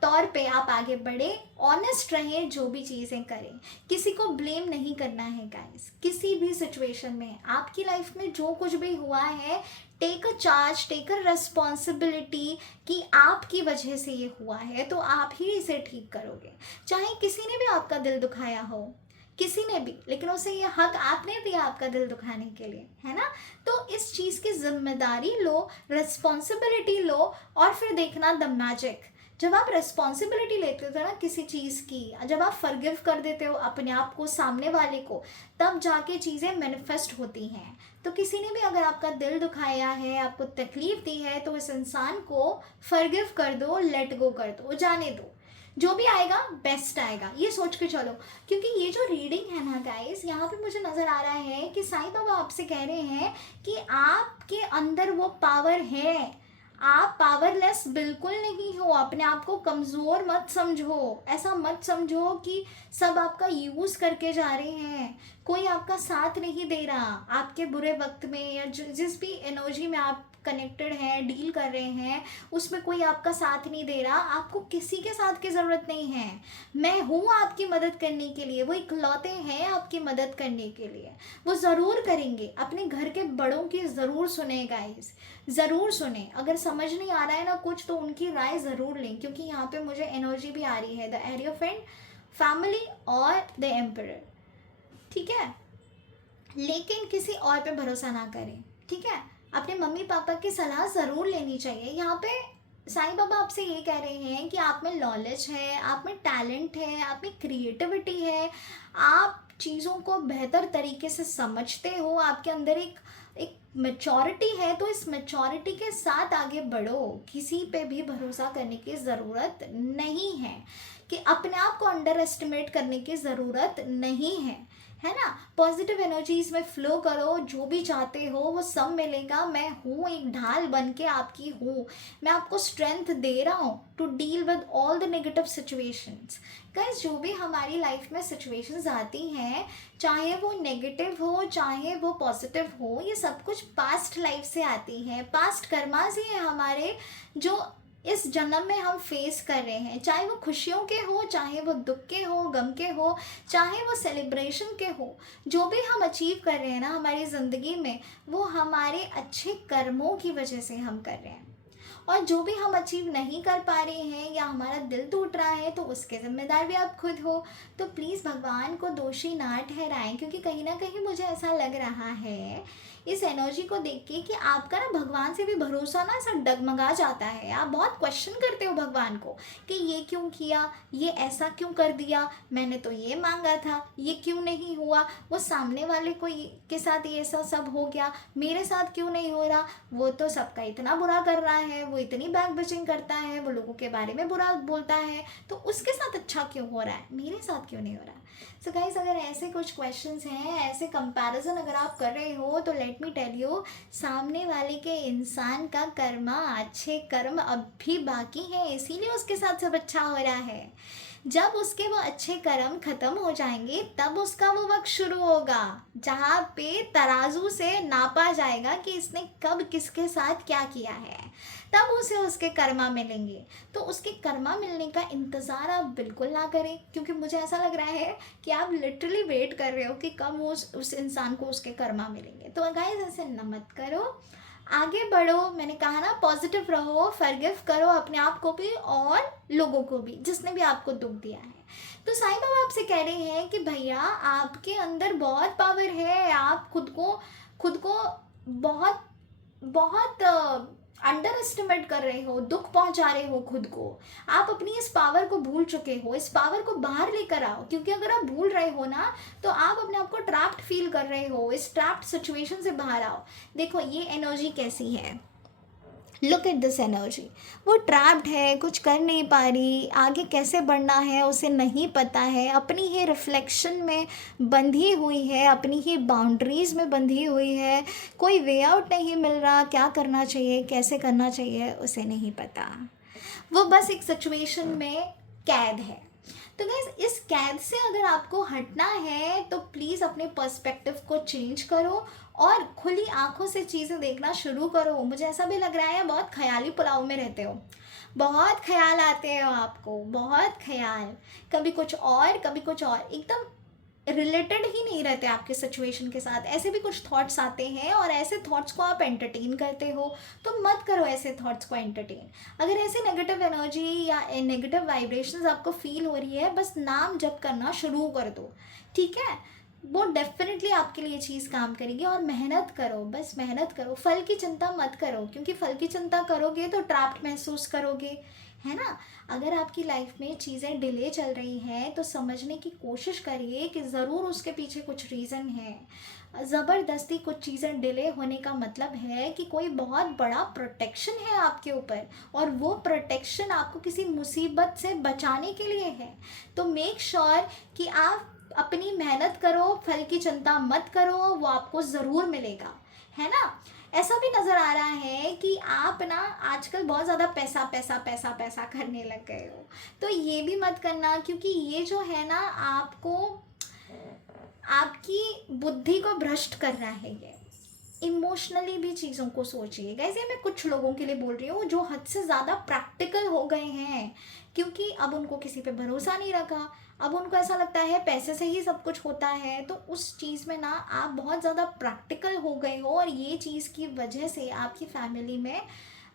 तौर पे आप आगे बढ़े, ऑनेस्ट रहें, जो भी चीज़ें करें। किसी को ब्लेम नहीं करना है गाइस, किसी भी सिचुएशन में आपकी लाइफ में जो कुछ भी हुआ है, take a charge, take a responsibility कि आपकी वजह से ये हुआ है, तो आप ही इसे ठीक करोगे। चाहे किसी ने भी आपका दिल दुखाया हो, किसी ने भी, लेकिन उसे ये हक आपने दिया आपका दिल दुखाने के लिए, है ना। तो इस चीज़ की जिम्मेदारी लो, रिस्पॉन्सिबिलिटी लो, और फिर देखना द मैजिक। जब आप रिस्पॉन्सिबिलिटी लेते हो ना किसी चीज़ की, जब आप फॉरगिव कर देते हो अपने आप को, सामने वाले को, तब जाके चीज़ें मैनिफेस्ट होती हैं। तो किसी ने भी अगर आपका दिल दुखाया है, आपको तकलीफ दी है, तो इस इंसान को फॉरगिव कर दो, लेट गो कर दो, जाने दो। जो भी आएगा बेस्ट आएगा, ये सोच के चलो। क्योंकि ये जो रीडिंग है ना गाइस, यहाँ पे मुझे नज़र आ रहा है कि साईं बाबा आपसे कह रहे हैं कि आपके अंदर वो पावर है, आप पावरलेस बिल्कुल नहीं हो। अपने आप को कमज़ोर मत समझो, ऐसा मत समझो कि सब आपका यूज़ करके जा रहे हैं, कोई आपका साथ नहीं दे रहा आपके बुरे वक्त में, या जिस भी एनर्जी में आप कनेक्टेड हैं, डील कर रहे हैं, उसमें कोई आपका साथ नहीं दे रहा। आपको किसी के साथ की ज़रूरत नहीं है, मैं हूँ आपकी मदद करने के लिए। वो इकलौते हैं आपकी मदद करने के लिए, वो ज़रूर करेंगे। अपने घर के बड़ों की ज़रूर सुने गाइस, ज़रूर सुने। अगर समझ नहीं आ रहा है ना कुछ, तो उनकी राय ज़रूर लें, क्योंकि यहाँ पे मुझे एनर्जी भी आ रही है द एरियोफेंट, फैमिली और द एम्परर, ठीक है। लेकिन किसी और पे भरोसा ना करें, ठीक है। अपने मम्मी पापा की सलाह ज़रूर लेनी चाहिए। यहाँ पे साईं बाबा आपसे ये कह रहे हैं कि आप में नॉलेज है, आप में टैलेंट है, आप में क्रिएटिविटी है, आप चीज़ों को बेहतर तरीके से समझते हो, आपके अंदर एक मेचॉरिटी है। तो इस मेचॉरिटी के साथ आगे बढ़ो, किसी पे भी भरोसा करने की ज़रूरत नहीं है, कि अपने आप को अंडर एस्टिमेट करने की ज़रूरत नहीं है ना। पॉजिटिव एनर्जीज में फ्लो करो, जो भी चाहते हो वो सब मिलेगा। मैं हूँ, एक ढाल बन के आपकी हूँ, मैं आपको स्ट्रेंथ दे रहा हूँ to deal with all the negative situations. Guys जो भी हमारी लाइफ में सिचुएशंस आती हैं, चाहे वो नेगेटिव हो चाहे वो पॉजिटिव हो, ये सब कुछ पास्ट लाइफ से आती है, पास्ट कर्मास ही है हमारे, जो इस जन्म में हम फेस कर रहे हैं। चाहे वो खुशियों के हो, चाहे वो दुख के हो, गम के हो, चाहे वो सेलिब्रेशन के हो, जो भी हम अचीव कर रहे हैं ना हमारी ज़िंदगी में, वो हमारे अच्छे कर्मों की वजह से हम कर रहे हैं। और जो भी हम अचीव नहीं कर पा रहे हैं या हमारा दिल टूट रहा है, तो उसके ज़िम्मेदार भी आप खुद हो। तो प्लीज़ भगवान को दोषी ना ठहराएं, क्योंकि कहीं ना कहीं मुझे ऐसा लग रहा है इस एनर्जी को देख के कि आपका ना भगवान से भी भरोसा ना ऐसा डगमगा जाता है। आप बहुत क्वेश्चन करते हो भगवान को कि ये क्यों किया, ये ऐसा क्यों कर दिया, मैंने तो ये मांगा था, ये क्यों नहीं हुआ, वो सामने वाले को के साथ ये सब हो गया, मेरे साथ क्यों नहीं हो रहा, वो तो सबका इतना बुरा कर रहा है, वो इतनी बैक बिचिंग करता है, वो लोगों के बारे में बुरा बोलता है, तो उसके साथ अच्छा क्यों हो रहा है, मेरे साथ क्यों नहीं हो रहा। सो गाइस अगर ऐसे कुछ क्वेश्चंस हैं, ऐसे कंपैरिजन अगर आप कर रहे हो, तो लेट मी टेल यू, सामने वाले के इंसान का कर्मा, अच्छे कर्म अब भी बाकी है, इसीलिए उसके साथ सब अच्छा हो रहा है। जब उसके वो अच्छे कर्म खत्म हो जाएंगे, तब उसका वो वक्त शुरू होगा जहाँ पे तराजू से नापा जाएगा कि इसने कब किसके साथ क्या किया है, तब उसे उसके कर्मा मिलेंगे। तो उसके कर्मा मिलने का इंतज़ार आप बिल्कुल ना करें, क्योंकि मुझे ऐसा लग रहा है कि आप लिटरली वेट कर रहे हो कि कब वो उस इंसान को उसके कर्मा मिलेंगे। तो गाइस ऐसे न मत करो, आगे बढ़ो। मैंने कहा ना, पॉजिटिव रहो, फॉरगिव करो अपने आप को भी और लोगों को भी जिसने भी आपको दुख दिया है। तो साईं बाबा आपसे कह रहे हैं कि भैया आपके अंदर बहुत पावर है, आप खुद को बहुत बहुत अंडर एस्टिमेट कर रहे हो, दुख पहुंचा रहे हो खुद को, आप अपनी इस पावर को भूल चुके हो, इस पावर को बाहर लेकर आओ। क्योंकि अगर आप भूल रहे हो ना, तो आप अपने आप को ट्रैप्ड फील कर रहे हो, इस ट्रैप्ड सिचुएशन से बाहर आओ। देखो ये एनर्जी कैसी है, लुक एट दिस एनर्जी। वो ट्रैप्ड है, कुछ कर नहीं पा रही, आगे कैसे बढ़ना है उसे नहीं पता है, अपनी ही रिफ्लेक्शन में बंधी हुई है, अपनी ही बाउंड्रीज़ में बंधी हुई है, कोई वे आउट नहीं मिल रहा, क्या करना चाहिए, कैसे करना चाहिए उसे नहीं पता। वो बस एक सिचुएशन में कैद है। तो गाइस इस कैद से अगर आपको हटना है तो प्लीज़ अपने पर्सपेक्टिव को चेंज करो और खुली आंखों से चीज़ें देखना शुरू करो। मुझे ऐसा भी लग रहा है बहुत ख्याली पुलाव में रहते हो, बहुत ख्याल आते हैं आपको, बहुत ख्याल, कभी कुछ और कभी कुछ और, एकदम रिलेटेड ही नहीं रहते आपके सिचुएशन के साथ। ऐसे भी कुछ थॉट्स आते हैं और ऐसे थॉट्स को आप एंटरटेन करते हो, तो मत करो ऐसे थॉट्स को एंटरटेन। अगर ऐसे नेगेटिव एनर्जी या नेगेटिव वाइब्रेशंस आपको फील हो रही है, बस नाम जप करना शुरू कर दो, ठीक है। वो डेफिनेटली आपके लिए चीज़ काम करेगी। और मेहनत करो, बस मेहनत करो, फल की चिंता मत करो, क्योंकि फल की चिंता करोगे तो ट्रैप्ड महसूस करोगे, है ना। अगर आपकी लाइफ में चीज़ें डिले चल रही हैं तो समझने की कोशिश करिए कि ज़रूर उसके पीछे कुछ रीज़न है। ज़बरदस्ती कुछ चीज़ें डिले होने का मतलब है कि कोई बहुत बड़ा प्रोटेक्शन है आपके ऊपर, और वो प्रोटेक्शन आपको किसी मुसीबत से बचाने के लिए है। तो मेक श्योर कि आप अपनी मेहनत करो, फल की चिंता मत करो, वो आपको ज़रूर मिलेगा, है ना। ऐसा भी नज़र आ रहा है कि आप ना आजकल बहुत ज़्यादा पैसा पैसा पैसा पैसा करने लग गए हो, तो ये भी मत करना, क्योंकि ये जो है ना आपको, आपकी बुद्धि को भ्रष्ट कर रहा है। ये इमोशनली भी चीज़ों को सोचिए गाइस। ये मैं कुछ लोगों के लिए बोल रही हूँ जो हद से ज़्यादा प्रैक्टिकल हो गए हैं, क्योंकि अब उनको किसी पे भरोसा नहीं रखा, अब उनको ऐसा लगता है पैसे से ही सब कुछ होता है। तो उस चीज़ में ना आप बहुत ज़्यादा प्रैक्टिकल हो गए हो, और ये चीज़ की वजह से आपकी फैमिली में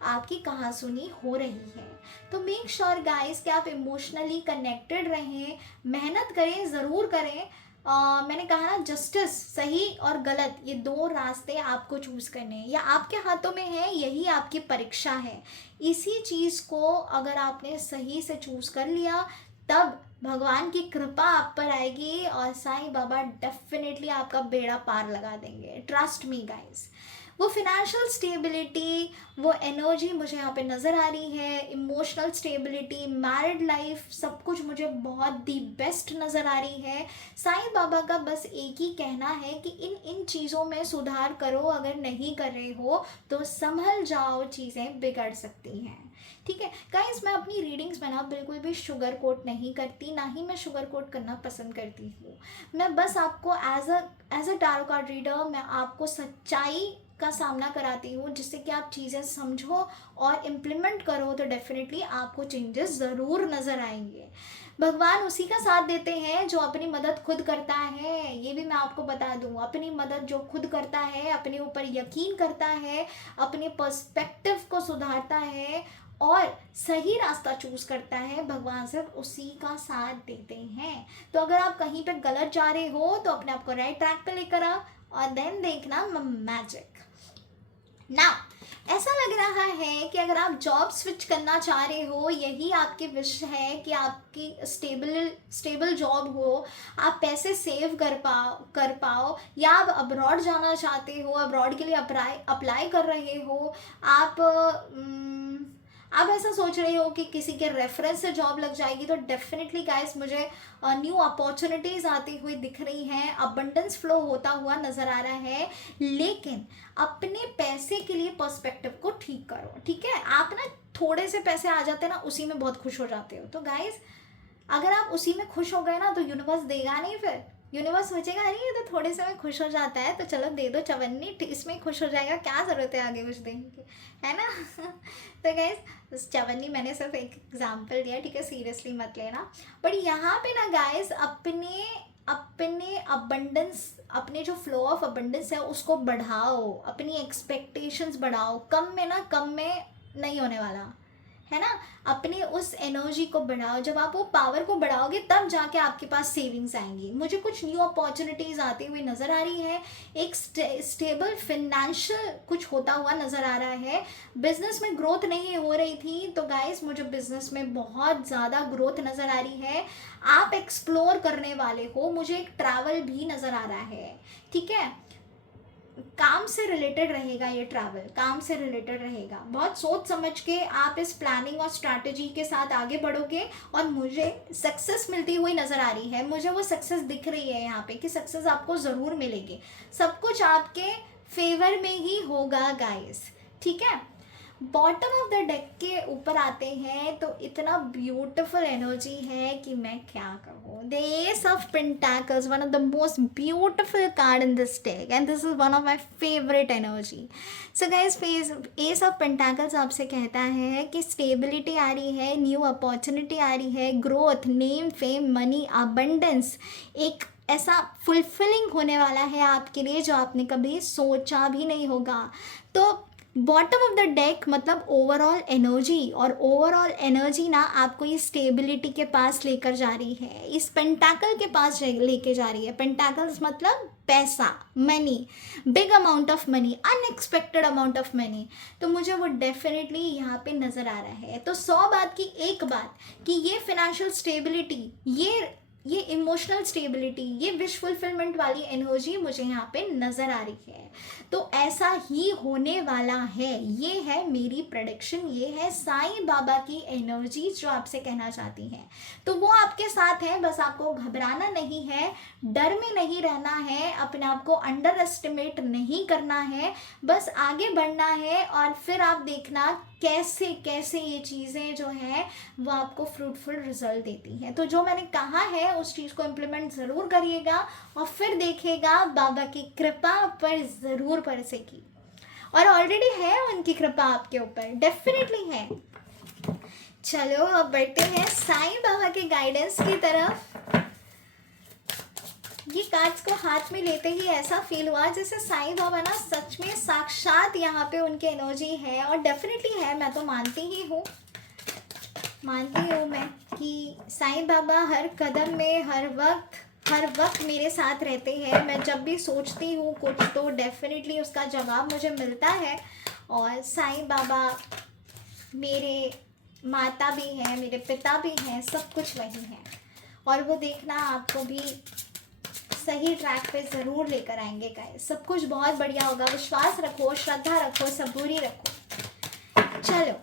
आपकी कहासुनी हो रही है। तो मेक श्योर गाइस कि आप इमोशनली कनेक्टेड रहें, मेहनत करें, ज़रूर करें। मैंने कहा ना, जस्टिस, सही और गलत, ये दो रास्ते आपको चूज़ करने हैं, या आपके हाथों में है, यही आपकी परीक्षा है। इसी चीज़ को अगर आपने सही से चूज़ कर लिया, तब भगवान की कृपा आप पर आएगी और साईं बाबा डेफिनेटली आपका बेड़ा पार लगा देंगे। Trust me guys. वो फिनेंशियल स्टेबिलिटी, वो एनर्जी मुझे यहाँ पे नज़र आ रही है, इमोशनल स्टेबिलिटी, मैरिड लाइफ, सब कुछ मुझे बहुत दी बेस्ट नज़र आ रही है। साईं बाबा का बस एक ही कहना है कि इन इन चीज़ों में सुधार करो, अगर नहीं कर रहे हो तो संभल जाओ, चीज़ें बिगड़ सकती हैं, ठीक है गाइस। मैं अपनी रीडिंग्स में ना बिल्कुल भी शुगर कोट नहीं करती, ना ही मैं शुगर कोट करना पसंद करती हूँ। मैं बस आपको as a tarot card reader मैं आपको सच्चाई का सामना कराती हूँ, जिससे कि आप चीज़ें समझो और इम्प्लीमेंट करो, तो डेफिनेटली आपको चेंजेस ज़रूर नज़र आएंगे। भगवान उसी का साथ देते हैं जो अपनी मदद खुद करता है, ये भी मैं आपको बता दूँ। अपनी मदद जो खुद करता है, अपने ऊपर यकीन करता है, अपने पर्सपेक्टिव को सुधारता है और सही रास्ता चूज़ करता है, भगवान सिर्फ उसी का साथ देते हैं। तो अगर आप कहीं पे गलत जा रहे हो तो अपने आप को राइट ट्रैक पे लेकर आओ, और देन देखना मैजिक। नाउ ऐसा लग रहा है कि अगर आप जॉब स्विच करना चाह रहे हो, यही आपकी विश है कि आपकी स्टेबल जॉब हो, आप पैसे सेव कर पाओ, या आप अब्रॉड जाना चाहते हो, अब्रॉड के लिए अप्लाई कर रहे हो, आप ऐसा सोच रहे हो कि किसी के रेफरेंस से जॉब लग जाएगी, तो डेफिनेटली गाइस मुझे न्यू अपॉर्चुनिटीज़ आती हुई दिख रही हैं, अबंडेंस फ्लो होता हुआ नज़र आ रहा है। लेकिन अपने पैसे के लिए पर्सपेक्टिव को ठीक करो, ठीक है। आप ना थोड़े से पैसे आ जाते हैं ना, उसी में बहुत खुश हो जाते हो। तो गाइस अगर आप उसी में खुश हो गए ना, तो यूनिवर्स देगा नहीं, फिर यूनिवर्स सोचेगा अरे ये तो थोड़े से में खुश हो जाता है, तो चलो दे दो चवन्नी, इसमें खुश हो जाएगा, क्या ज़रूरत है आगे कुछ देने की, है ना। तो गाइस चवन्नी मैंने सिर्फ एक एग्जांपल दिया, ठीक है, सीरियसली मत लेना। बट यहाँ पे ना गाइस अपने अपने अबंडेंस, अपने जो फ्लो ऑफ अबंडेंस है उसको बढ़ाओ, अपनी एक्सपेक्टेशंस बढ़ाओ। कम में ना, कम में नहीं होने वाला, है ना। अपने उस एनर्जी को बढ़ाओ, जब आप वो पावर को बढ़ाओगे तब जाके आपके पास सेविंग्स आएंगी। मुझे कुछ न्यू अपॉर्चुनिटीज़ आती हुई नज़र आ रही है, एक स्टेबल फिनेंशियल कुछ होता हुआ नज़र आ रहा है। बिजनेस में ग्रोथ नहीं हो रही थी तो गाइस मुझे बिजनेस में बहुत ज़्यादा ग्रोथ नज़र आ रही है। आप एक्सप्लोर करने वाले हो, मुझे एक ट्रैवल भी नज़र आ रहा है, ठीक है। काम से रिलेटेड रहेगा, ये ट्रैवल काम से रिलेटेड रहेगा। बहुत सोच समझ के आप इस प्लानिंग और स्ट्रैटेजी के साथ आगे बढ़ोगे और मुझे सक्सेस मिलती हुई नज़र आ रही है। मुझे वो सक्सेस दिख रही है यहाँ पे कि सक्सेस आपको ज़रूर मिलेगी, सब कुछ आपके फेवर में ही होगा गाइस, ठीक है। बॉटम ऑफ द डेक के ऊपर आते हैं तो इतना ब्यूटिफुल एनर्जी है कि मैं क्या कहूँ। The S of pentacles, one of the most beautiful card in this deck and this is one of my favourite energy. So guys, S of pentacles आपसे कहता है कि स्टेबिलिटी आ रही है, न्यू अपॉर्चुनिटी आ रही है, growth, name, fame, money, abundance, एक ऐसा फुलफिलिंग होने वाला है आपके लिए जो आपने कभी सोचा भी नहीं होगा। तो बॉटम ऑफ द डेक मतलब ओवरऑल एनर्जी, और ओवरऑल एनर्जी ना आपको ये स्टेबिलिटी के पास लेकर जा रही है, इस पेंटाकल के पास लेके जा रही है। पेंटाकल्स मतलब पैसा, money, big amount of money, unexpected amount of money. तो मुझे वो डेफिनेटली यहाँ पे नज़र आ रहा है। तो 100 बात की एक बात कि ये फिनेंशियल स्टेबिलिटी, ये इमोशनल स्टेबिलिटी, ये विश फुलफिलमेंट वाली एनर्जी मुझे यहाँ पे नज़र आ रही है। तो ऐसा ही होने वाला है, ये है मेरी प्रेडिक्शन, ये है साईं बाबा की एनर्जी जो आपसे कहना चाहती हैं। तो वो आपके साथ है, बस आपको घबराना नहीं है, डर में नहीं रहना है, अपने आप को अंडर एस्टिमेट नहीं करना है, बस आगे बढ़ना है। और फिर आप देखना कैसे कैसे ये चीज़ें जो हैं वो आपको फ्रूटफुल रिजल्ट देती हैं। तो जो मैंने कहा है उस चीज़ को इम्प्लीमेंट ज़रूर करिएगा और फिर देखिएगा बाबा की कृपा पर ज़रूर बरसेगी, और ऑलरेडी है उनकी कृपा आपके ऊपर, डेफिनेटली है। चलो अब बढ़ते हैं साईं बाबा के गाइडेंस की तरफ। ये कार्ड्स को हाथ में लेते ही ऐसा फील हुआ जैसे साईं बाबा ना सच में साक्षात यहाँ पे उनकी एनर्जी है, और डेफिनेटली है, मैं तो मानती हूँ मैं कि साईं बाबा हर कदम में हर वक्त मेरे साथ रहते हैं। मैं जब भी सोचती हूँ कुछ तो डेफिनेटली उसका जवाब मुझे मिलता है। और साईं बाबा मेरे माता भी हैं, मेरे पिता भी हैं, सब कुछ वही है। और वो देखना आपको भी सही ट्रैक पे ज़रूर लेकर आएंगे गाइस, सब कुछ बहुत बढ़िया होगा। विश्वास रखो, श्रद्धा रखो, सबूरी रखो। चलो,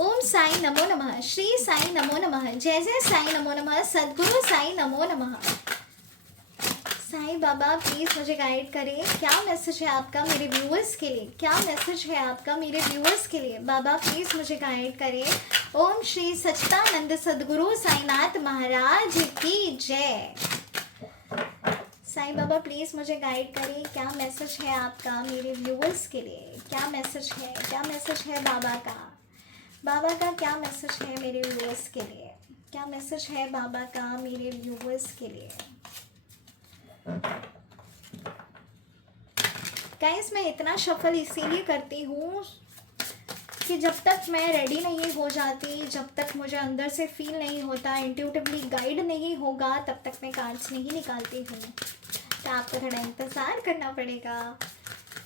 ओम साई नमो नमः, श्री साई नमो नमः, जय जय साई नमो नमः, सद्गुरु साई नमो नमः। साईं बाबा प्लीज़ मुझे गाइड करें, क्या मैसेज है आपका मेरे व्यूअर्स के लिए, क्या मैसेज है आपका मेरे व्यूअर्स के लिए। बाबा प्लीज़ मुझे गाइड करें। ओम श्री सच्चिदानंद सद्गुरु साईनाथ महाराज की जय। साईं बाबा प्लीज़ मुझे गाइड करें, क्या मैसेज है आपका मेरे व्यूअर्स के लिए, क्या मैसेज है बाबा का क्या मैसेज है मेरे व्यूअर्स के लिए, क्या मैसेज है बाबा का मेरे व्यूअर्स के लिए। गाइस, मैं इतना शफल इसीलिए करती हूँ कि जब तक मैं रेडी नहीं हो जाती, जब तक मुझे अंदर से फील नहीं होता, इंट्यूटिवली गाइड नहीं होगा, तब तक मैं कार्ड्स नहीं निकालती हूँ। तो आपको थोड़ा इंतज़ार करना पड़ेगा।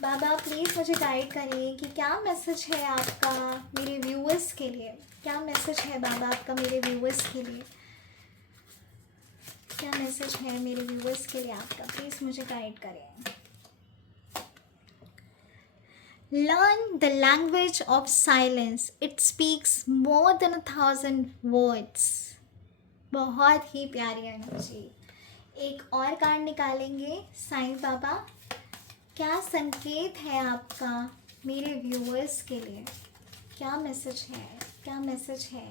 बाबा प्लीज़ मुझे गाइड करिए कि क्या मैसेज है आपका मेरे व्यूअर्स के लिए, क्या मैसेज है बाबा आपका मेरे व्यूअर्स के लिए, क्या मैसेज है मेरे व्यूअर्स के लिए आपका, प्लीज़ मुझे गाइड करें। Learn the language of silence. It speaks more than 1,000 words. बहुत ही प्यारी एनर्जी। एक और कार्ड निकालेंगे। साईं बाबा, क्या संकेत है आपका मेरे व्यूअर्स के लिए, क्या मैसेज है, क्या मैसेज है,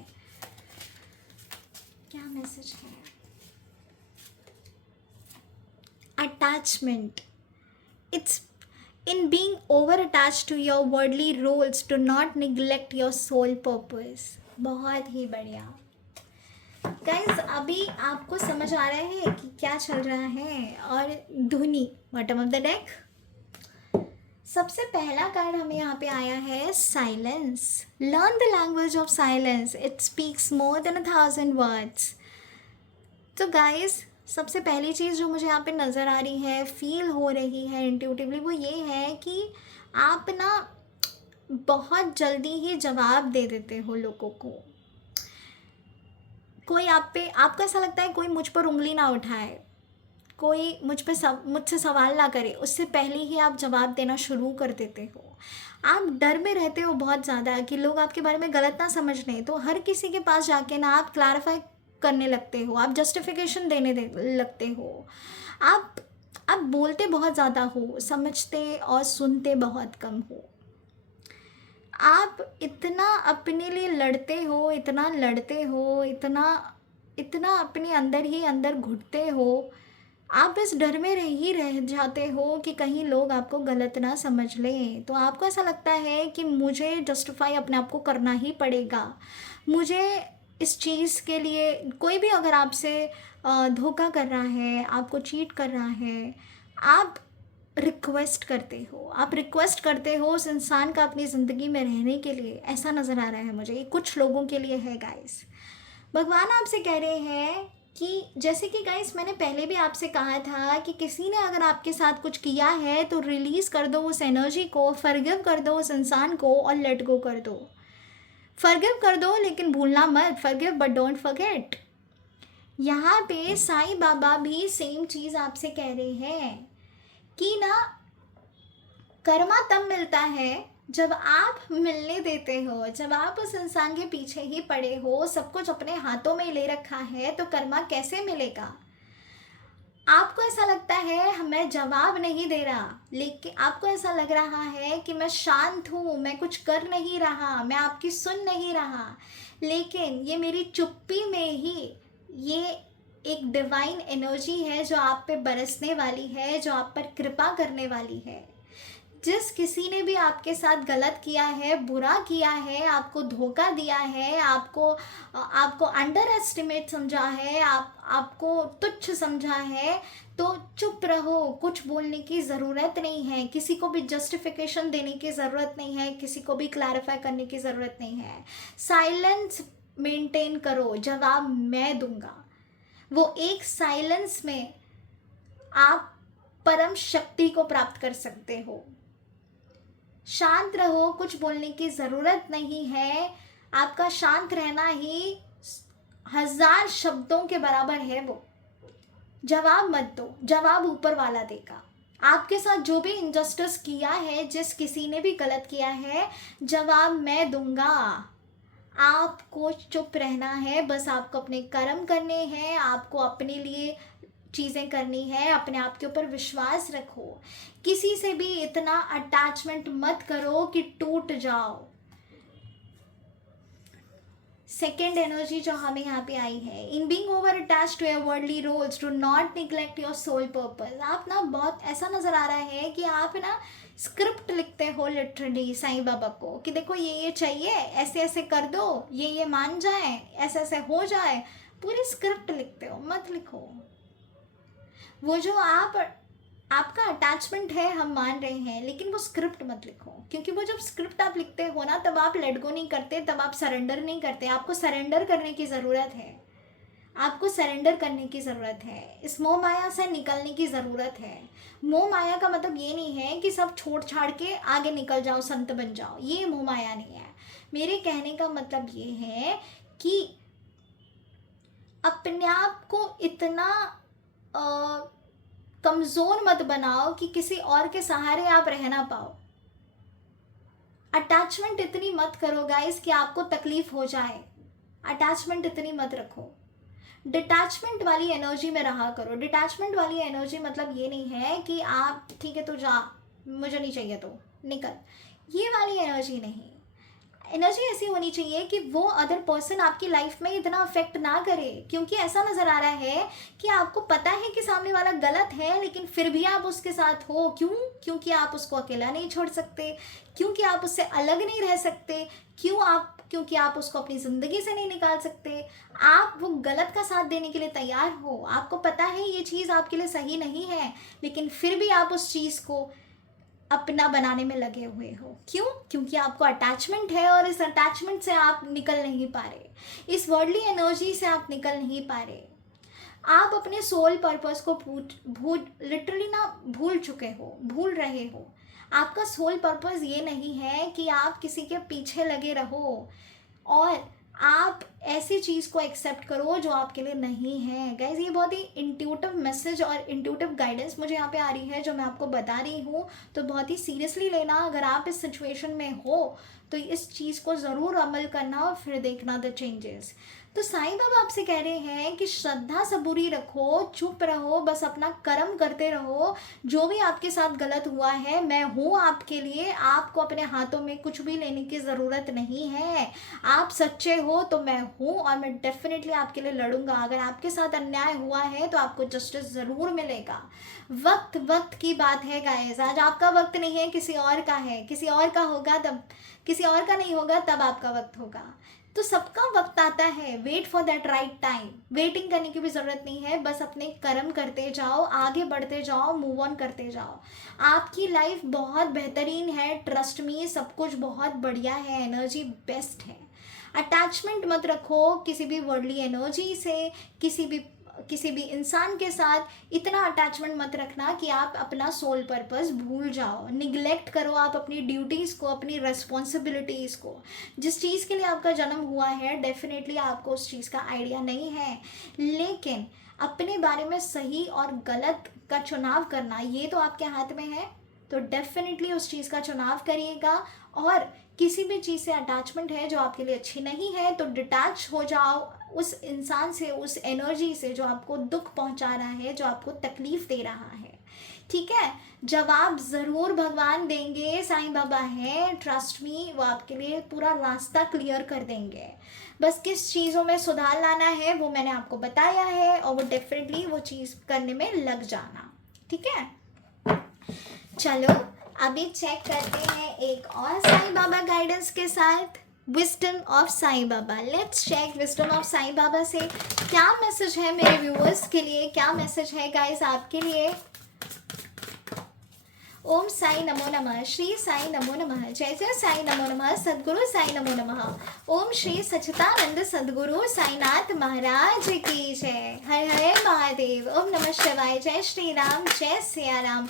क्या मैसेज है। Attachment. It's in being over attached to your worldly roles, do not neglect your soul purpose. बहुत ही बढ़िया गाइज, अभी आपको समझ आ रहा है कि क्या चल रहा है। और धुनी, बॉटम ऑफ द डेक, सबसे पहला कार्ड हमें यहाँ पे आया है silence. Learn the language of silence, it speaks more than 1,000 words. तो गाइस, सबसे पहली चीज़ जो मुझे यहाँ पे नज़र आ रही है, फील हो रही है इंट्यूटिवली, वो ये है कि आप ना बहुत जल्दी ही जवाब दे देते हो लोगों को। कोई आप पे, आपको ऐसा लगता है कोई मुझ पर उंगली ना उठाए, कोई मुझसे सवाल ना करे, उससे पहले ही आप जवाब देना शुरू कर देते हो। आप डर में रहते हो बहुत ज़्यादा कि लोग आपके बारे में गलत ना समझ लें, तो हर किसी के पास जाके ना आप क्लैरिफाई करने लगते हो, आप जस्टिफिकेशन लगते हो। आप आप बोलते बहुत ज़्यादा हो, समझते और सुनते बहुत कम हो। आप इतना अपने लिए लड़ते हो, इतना लड़ते हो, इतना इतना अपने अंदर ही अंदर घुटते हो। आप इस डर में रह जाते हो कि कहीं लोग आपको गलत ना समझ लें, तो आपको ऐसा लगता है कि मुझे जस्टिफाई अपने आप को करना ही पड़ेगा। मुझे इस चीज़ के लिए, कोई भी अगर आपसे धोखा कर रहा है, आपको चीट कर रहा है, आप रिक्वेस्ट करते हो उस इंसान का अपनी ज़िंदगी में रहने के लिए। ऐसा नज़र आ रहा है मुझे, ये कुछ लोगों के लिए है गाइस। भगवान आपसे कह रहे हैं कि जैसे कि गाइस मैंने पहले भी आपसे कहा था कि किसी ने अगर आपके साथ कुछ किया है तो रिलीज़ कर दो उस एनर्जी को, फॉरगिव कर दो उस इंसान को और लेट गो कर दो। फॉरगिव कर दो लेकिन भूलना मत, फॉरगिव बट डोंट फॉरगेट। यहाँ पे साईं बाबा भी सेम चीज़ आपसे कह रहे हैं कि ना, कर्मा तब मिलता है जब आप मिलने देते हो। जब आप उस इंसान के पीछे ही पड़े हो, सब कुछ अपने हाथों में ले रखा है, तो कर्मा कैसे मिलेगा? आपको ऐसा लगता है मैं जवाब नहीं दे रहा, लेकिन आपको ऐसा लग रहा है कि मैं शांत हूँ, मैं कुछ कर नहीं रहा, मैं आपकी सुन नहीं रहा, लेकिन ये मेरी चुप्पी में ही ये एक डिवाइन एनर्जी है जो आप पे बरसने वाली है, जो आप पर कृपा करने वाली है। जिस किसी ने भी आपके साथ गलत किया है, बुरा किया है, आपको धोखा दिया है, आपको अंडर एस्टिमेट समझा है, आपको तुच्छ समझा है, तो चुप रहो। कुछ बोलने की ज़रूरत नहीं है, किसी को भी जस्टिफिकेशन देने की ज़रूरत नहीं है, किसी को भी क्लैरिफाई करने की ज़रूरत नहीं है। साइलेंस मेंटेन करो, जवाब मैं दूंगा। वो एक साइलेंस में आप परम शक्ति को प्राप्त कर सकते हो। शांत रहो, कुछ बोलने की ज़रूरत नहीं है। आपका शांत रहना ही 1000 शब्दों के बराबर है। वो जवाब मत दो, जवाब ऊपर वाला देगा। आपके साथ जो भी इनजस्टिस किया है, जिस किसी ने भी गलत किया है, जवाब मैं दूंगा। आपको चुप रहना है, बस आपको अपने कर्म करने हैं, आपको अपने लिए चीज़ें करनी है। अपने आप के ऊपर विश्वास रखो, किसी से भी इतना अटैचमेंट मत करो कि टूट जाओ। सेकेंड एनर्जी जो हमें यहाँ पे आई है, in being over attach to your worldly roles do not neglect your soul purpose. आप ना बहुत ऐसा नज़र आ रहा है कि आप ना स्क्रिप्ट लिखते हो लिटरली साईं बाबा को, कि देखो ये चाहिए, ऐसे ऐसे कर दो, ये मान जाए, ऐसे ऐसे हो जाए। पूरी स्क्रिप्ट लिखते हो, मत लिखो। वो जो आपका अटैचमेंट है हम मान रहे हैं, लेकिन वो स्क्रिप्ट मत लिखो, क्योंकि वो जब स्क्रिप्ट आप लिखते हो ना, तब आप लेट गो नहीं करते, तब आप सरेंडर नहीं करते। आपको सरेंडर करने की ज़रूरत है, आपको सरेंडर करने की ज़रूरत है, इस मोह माया से निकलने की ज़रूरत है। मोह माया का मतलब ये नहीं है कि सब छोड़ छाड़ के आगे निकल जाओ, संत बन जाओ, ये मोह माया नहीं है। मेरे कहने का मतलब ये है कि अपने आप को इतना कमज़ोर मत बनाओ कि किसी और के सहारे आप रह ना पाओ। अटैचमेंट इतनी मत करो गाइस कि आपको तकलीफ हो जाए। अटैचमेंट इतनी मत रखो। डिटैचमेंट वाली एनर्जी में रहा करो। डिटैचमेंट वाली एनर्जी मतलब ये नहीं है कि आप ठीक है तो जा, मुझे नहीं चाहिए तो निकल, ये वाली एनर्जी नहीं। एनर्जी ऐसी होनी चाहिए कि वो अदर पर्सन आपकी लाइफ में इतना अफेक्ट ना करे, क्योंकि ऐसा नज़र आ रहा है कि आपको पता है कि सामने वाला गलत है, लेकिन फिर भी आप उसके साथ हो। क्यों? क्योंकि आप उसको अकेला नहीं छोड़ सकते, क्योंकि आप उससे अलग नहीं रह सकते, क्योंकि आप उसको अपनी ज़िंदगी से नहीं निकाल सकते। आप वो गलत का साथ देने के लिए तैयार हो, आपको पता है ये चीज़ आपके लिए सही नहीं है, लेकिन फिर भी आप उस चीज़ को अपना बनाने में लगे हुए हो। क्यों? क्योंकि आपको अटैचमेंट है और इस अटैचमेंट से आप निकल नहीं पा रहे, इस वर्ल्डली एनर्जी से आप निकल नहीं पा रहे। आप अपने सोल पर्पस को लिटरली ना भूल चुके हो, भूल रहे हो। आपका सोल पर्पस ये नहीं है कि आप किसी के पीछे लगे रहो और आप ऐसी चीज़ को एक्सेप्ट करो जो आपके लिए नहीं है। गाइज, ये बहुत ही इंट्यूटिव मैसेज और इंट्यूटिव गाइडेंस मुझे यहाँ पे आ रही है जो मैं आपको बता रही हूँ, तो बहुत ही सीरियसली लेना। अगर आप इस सिचुएशन में हो तो इस चीज़ को ज़रूर अमल करना और फिर देखना द चेंजेस। तो साईं बाबा आपसे कह रहे हैं कि श्रद्धा सबूरी रखो, चुप रहो, बस अपना कर्म करते रहो। जो भी आपके साथ गलत हुआ है, मैं हूँ आपके लिए। आपको अपने हाथों में कुछ भी लेने की ज़रूरत नहीं है। आप सच्चे हो तो मैं हूँ और मैं डेफिनेटली आपके लिए लड़ूंगा। अगर आपके साथ अन्याय हुआ है तो आपको जस्टिस ज़रूर मिलेगा। वक्त वक्त की बात है गाइस, आज आपका वक्त नहीं है, किसी और का है। किसी और का होगा तब, किसी और का नहीं होगा तब आपका वक्त होगा। तो सबका वक्त आता है, wait for that right time. Waiting करने की भी ज़रूरत नहीं है, बस अपने कर्म करते जाओ, आगे बढ़ते जाओ, मूव ऑन करते जाओ। आपकी लाइफ बहुत बेहतरीन है, ट्रस्ट मी, सब कुछ बहुत बढ़िया है, एनर्जी बेस्ट है। अटैचमेंट मत रखो किसी भी वर्ल्डली एनर्जी से, किसी भी इंसान के साथ इतना अटैचमेंट मत रखना कि आप अपना सोल पर्पस भूल जाओ, निगलेक्ट करो आप अपनी ड्यूटीज़ को, अपनी रिस्पॉन्सिबिलिटीज़ को। जिस चीज़ के लिए आपका जन्म हुआ है, डेफिनेटली आपको उस चीज़ का आइडिया नहीं है, लेकिन अपने बारे में सही और गलत का चुनाव करना ये तो आपके हाथ में है। तो डेफिनेटली उस चीज़ का चुनाव करिएगा। और किसी भी चीज़ से अटैचमेंट है जो आपके लिए अच्छी नहीं है तो डिटैच हो जाओ उस इंसान से, उस एनर्जी से जो आपको दुख पहुंचा रहा है, जो आपको तकलीफ़ दे रहा है। ठीक है, जवाब ज़रूर भगवान देंगे, साईं बाबा हैं, ट्रस्ट मी, वो आपके लिए पूरा रास्ता क्लियर कर देंगे। बस किस चीज़ों में सुधार लाना है वो मैंने आपको बताया है और वो डेफिनेटली वो चीज़ करने में लग जाना। ठीक है, चलो अभी चेक करते हैं एक और साईं बाबा गाइडेंस के साथ, wisdom of Sai Baba. Let's check wisdom of Sai Baba से क्या मैसेज है मेरे व्यूअर्स के लिए, क्या मैसेज है गाइस आपके लिए। ओम साई नमो नमः, श्री साई नमो नमः, जय जय साई नमो नमः, सद्गुरु साई नमो नमः। ओम श्री सच्चिदानंद सद्गुरु साईनाथ महाराज की जय। हर हर महादेव। ओम नमः शिवाय। जय श्री राम, जय सिया राम,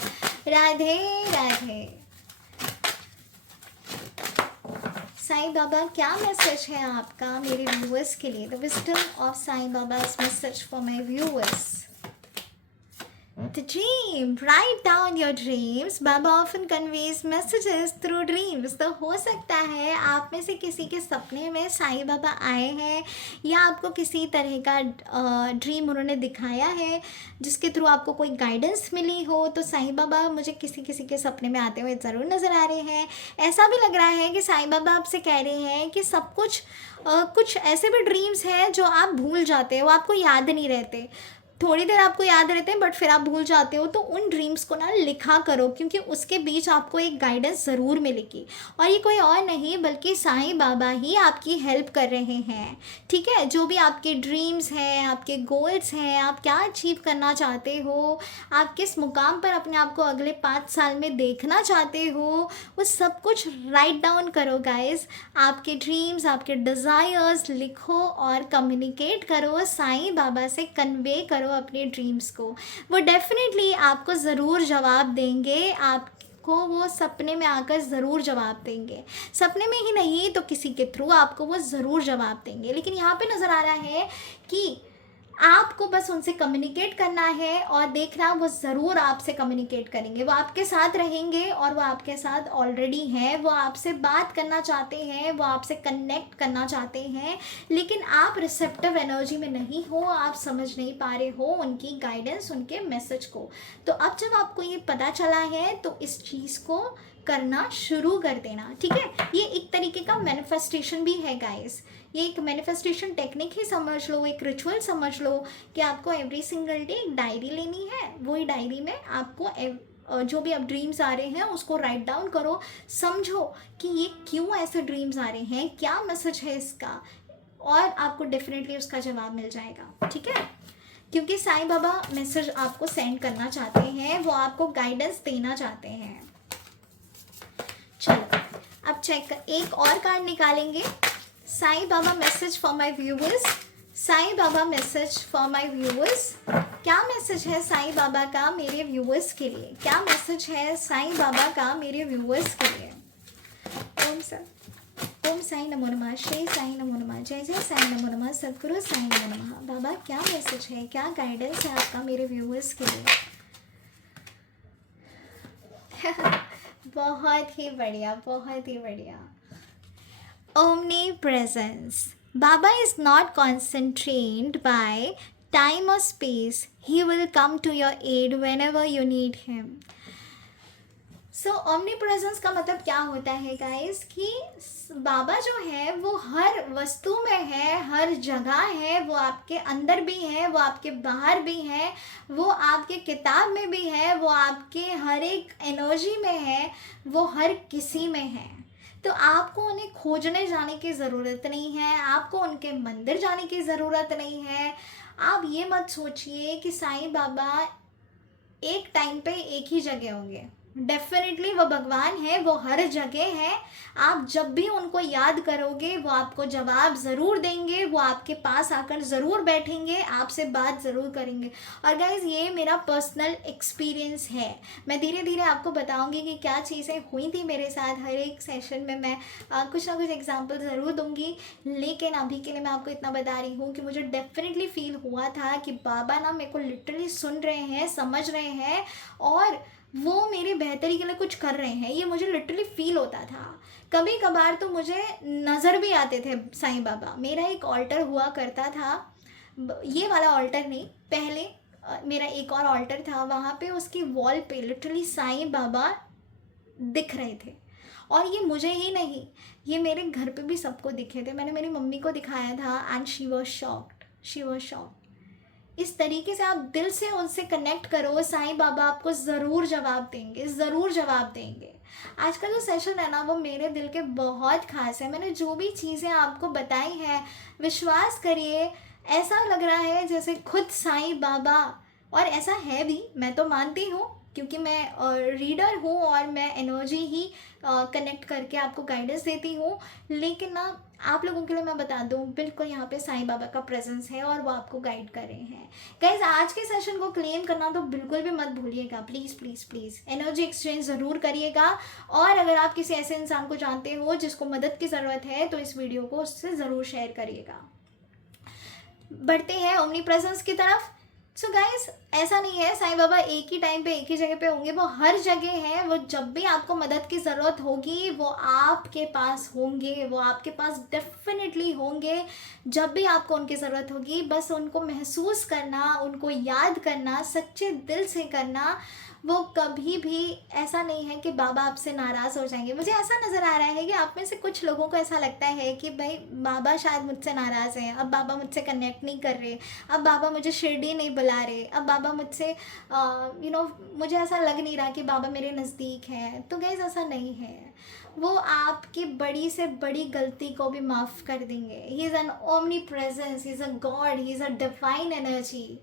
राधे राधे। साईं बाबा क्या मैसेज है आपका मेरे व्यूअर्स के लिए। The wisdom of Sai Baba's message for my viewers. The dream. Write down your dreams. Baba often conveys messages through dreams. तो हो सकता है आप में से किसी के सपने में साईं बाबा आए हैं या आपको किसी तरह का ड्रीम उन्होंने दिखाया है जिसके थ्रू आपको कोई गाइडेंस मिली हो। तो साईं बाबा मुझे किसी किसी के सपने में आते हुए ज़रूर नज़र आ रहे हैं। ऐसा भी लग रहा है कि साईं बाबा आपसे कह रहे हैं कि सब कुछ कुछ ऐसे भी ड्रीम्स हैं जो आप भूल जाते हो, आपको याद नहीं रहते। थोड़ी देर आपको याद रहते हैं बट फिर आप भूल जाते हो। तो उन ड्रीम्स को ना लिखा करो क्योंकि उसके बीच आपको एक गाइडेंस ज़रूर मिलेगी और ये कोई और नहीं बल्कि साईं बाबा ही आपकी हेल्प कर रहे हैं। ठीक है, जो भी आपके ड्रीम्स हैं, आपके गोल्स हैं, आप क्या अचीव करना चाहते हो, आप किस मुकाम पर अपने आप को अगले 5 साल में देखना चाहते हो, वो सब कुछ राइट डाउन करो गाइस। आपके ड्रीम्स, आपके डिज़ायर्स लिखो और कम्युनिकेट करो, साईं बाबा से कन्वे करो अपने ड्रीम्स को। वो डेफिनेटली आपको ज़रूर जवाब देंगे, आपको वो सपने में आकर ज़रूर जवाब देंगे। सपने में ही नहीं तो किसी के थ्रू आपको वो ज़रूर जवाब देंगे। लेकिन यहाँ पे नज़र आ रहा है कि आपको बस उनसे कम्युनिकेट करना है और देखना वो ज़रूर आपसे कम्युनिकेट करेंगे। वो आपके साथ रहेंगे और वो आपके साथ ऑलरेडी हैं। वो आपसे बात करना चाहते हैं, वो आपसे कनेक्ट करना चाहते हैं, लेकिन आप रिसेप्टिव एनर्जी में नहीं हो, आप समझ नहीं पा रहे हो उनकी गाइडेंस, उनके मैसेज को। तो अब जब आपको ये पता चला है तो इस चीज़ को करना शुरू कर देना। ठीक है, ये एक तरीके का मैनिफेस्टेशन भी है गाइस। ये एक मैनिफेस्टेशन टेक्निक ही समझ लो, एक रिचुअल समझ लो कि आपको एवरी सिंगल डे एक डायरी लेनी है। वही डायरी में आपको जो भी अब ड्रीम्स आ रहे हैं उसको राइट डाउन करो, समझो कि ये क्यों ऐसे ड्रीम्स आ रहे हैं, क्या मैसेज है इसका, और आपको डेफिनेटली उसका जवाब मिल जाएगा। ठीक है, क्योंकि साईं बाबा मैसेज आपको सेंड करना चाहते हैं, वो आपको गाइडेंस देना चाहते हैं। अब चेक एक और कार्ड निकालेंगे। Sai Baba message for my viewers, Sai Baba message for my viewers. क्या मैसेज है साईं बाबा का मेरे व्यूअर्स के लिए? क्या मैसेज है साईं बाबा का मेरे व्यूअर्स के लिए? ओम साईं नमो नमः, श्री साईं नमो नमः, जय जय साईं नमो नमः, सद्गुरु साईं नमो नमः। बाबा क्या मैसेज है, क्या गाइडेंस है आपका मेरे व्यूअर्स के लिए? बहुत ही बढ़िया, बहुत ही बढ़िया। Omnipresence. Baba is not constrained by time or space. He will come to your aid whenever you need him. So omnipresence का मतलब क्या होता है गाइस, कि बाबा जो है वो हर वस्तु में है, हर जगह है, वो आपके अंदर भी है, वो आपके बाहर भी है, वो आपके किताब में भी है, वो आपके हर एक एनर्जी में है, वो हर किसी में है। तो आपको उन्हें खोजने जाने की ज़रूरत नहीं है, आपको उनके मंदिर जाने की ज़रूरत नहीं है। आप ये मत सोचिए कि साईं बाबा एक टाइम पे एक ही जगह होंगे। डेफिनेटली वो भगवान है, वो हर जगह है। आप जब भी उनको याद करोगे वो आपको जवाब ज़रूर देंगे, वो आपके पास आकर ज़रूर बैठेंगे, आपसे बात ज़रूर करेंगे। और गाइज़ ये मेरा पर्सनल एक्सपीरियंस है। मैं धीरे धीरे आपको बताऊंगी कि क्या चीज़ें हुई थी मेरे साथ। हर एक सेशन में मैं कुछ ना कुछ एग्जाम्पल ज़रूर दूंगी, लेकिन अभी के लिए मैं आपको इतना बता रही हूँ कि मुझे डेफिनेटली फील हुआ था कि बाबा ना मेरे को लिटरली सुन रहे हैं, समझ रहे हैं और वो मेरी बेहतरी के लिए कुछ कर रहे हैं। ये मुझे लिटरली फील होता था। कभी कभार तो मुझे नज़र भी आते थे साईं बाबा। मेरा एक ऑल्टर हुआ करता था, ये वाला ऑल्टर नहीं, पहले मेरा एक और ऑल्टर था, वहाँ पे उसकी वॉल पे लिटरली साईं बाबा दिख रहे थे। और ये मुझे ही नहीं, ये मेरे घर पे भी सबको दिखे थे। मैंने मेरी मम्मी को दिखाया था and she was shocked, she was shocked. इस तरीके से आप दिल से उनसे कनेक्ट करो, साईं बाबा आपको ज़रूर जवाब देंगे, ज़रूर जवाब देंगे। आज का जो सेशन है ना वो मेरे दिल के बहुत ख़ास है। मैंने जो भी चीज़ें आपको बताई हैं, विश्वास करिए ऐसा लग रहा है जैसे खुद साईं बाबा, और ऐसा है भी, मैं तो मानती हूँ क्योंकि मैं रीडर हूँ और मैं एनर्जी ही कनेक्ट करके आपको गाइडेंस देती हूँ। लेकिन ना आप लोगों के लिए मैं बता दूँ, बिल्कुल यहाँ पे साईं बाबा का प्रेजेंस है और वो आपको गाइड कर रहे हैं। गाइज आज के सेशन को क्लेम करना तो बिल्कुल भी मत भूलिएगा, please please please energy exchange ज़रूर करिएगा। और अगर आप किसी ऐसे इंसान को जानते हो जिसको मदद की ज़रूरत है तो इस वीडियो को उससे ज़रूर शेयर करिएगा। बढ़ते हैं ओमनी प्रेजेंस की तरफ। सो गाइस ऐसा नहीं है साईं बाबा एक ही टाइम पे एक ही जगह पे होंगे, वो हर जगह हैं। वो जब भी आपको मदद की ज़रूरत होगी वो आपके पास होंगे, वो आपके पास डेफिनेटली होंगे। जब भी आपको उनकी ज़रूरत होगी बस उनको महसूस करना, उनको याद करना, सच्चे दिल से करना। वो कभी भी ऐसा नहीं है कि बाबा आपसे नाराज़ हो जाएंगे। मुझे ऐसा नज़र आ रहा है कि आप में से कुछ लोगों को ऐसा लगता है कि भाई बाबा शायद मुझसे नाराज़ हैं, अब बाबा मुझसे कनेक्ट नहीं कर रहे, अब बाबा मुझे शिरडी नहीं बुला रहे, अब बाबा मुझसे मुझे ऐसा लग नहीं रहा कि बाबा मेरे नज़दीक हैं। तो गाइस ऐसा नहीं है, वो आपकी बड़ी से बड़ी गलती को भी माफ़ कर देंगे। He is an omni presence, he is a God, he is a divine energy.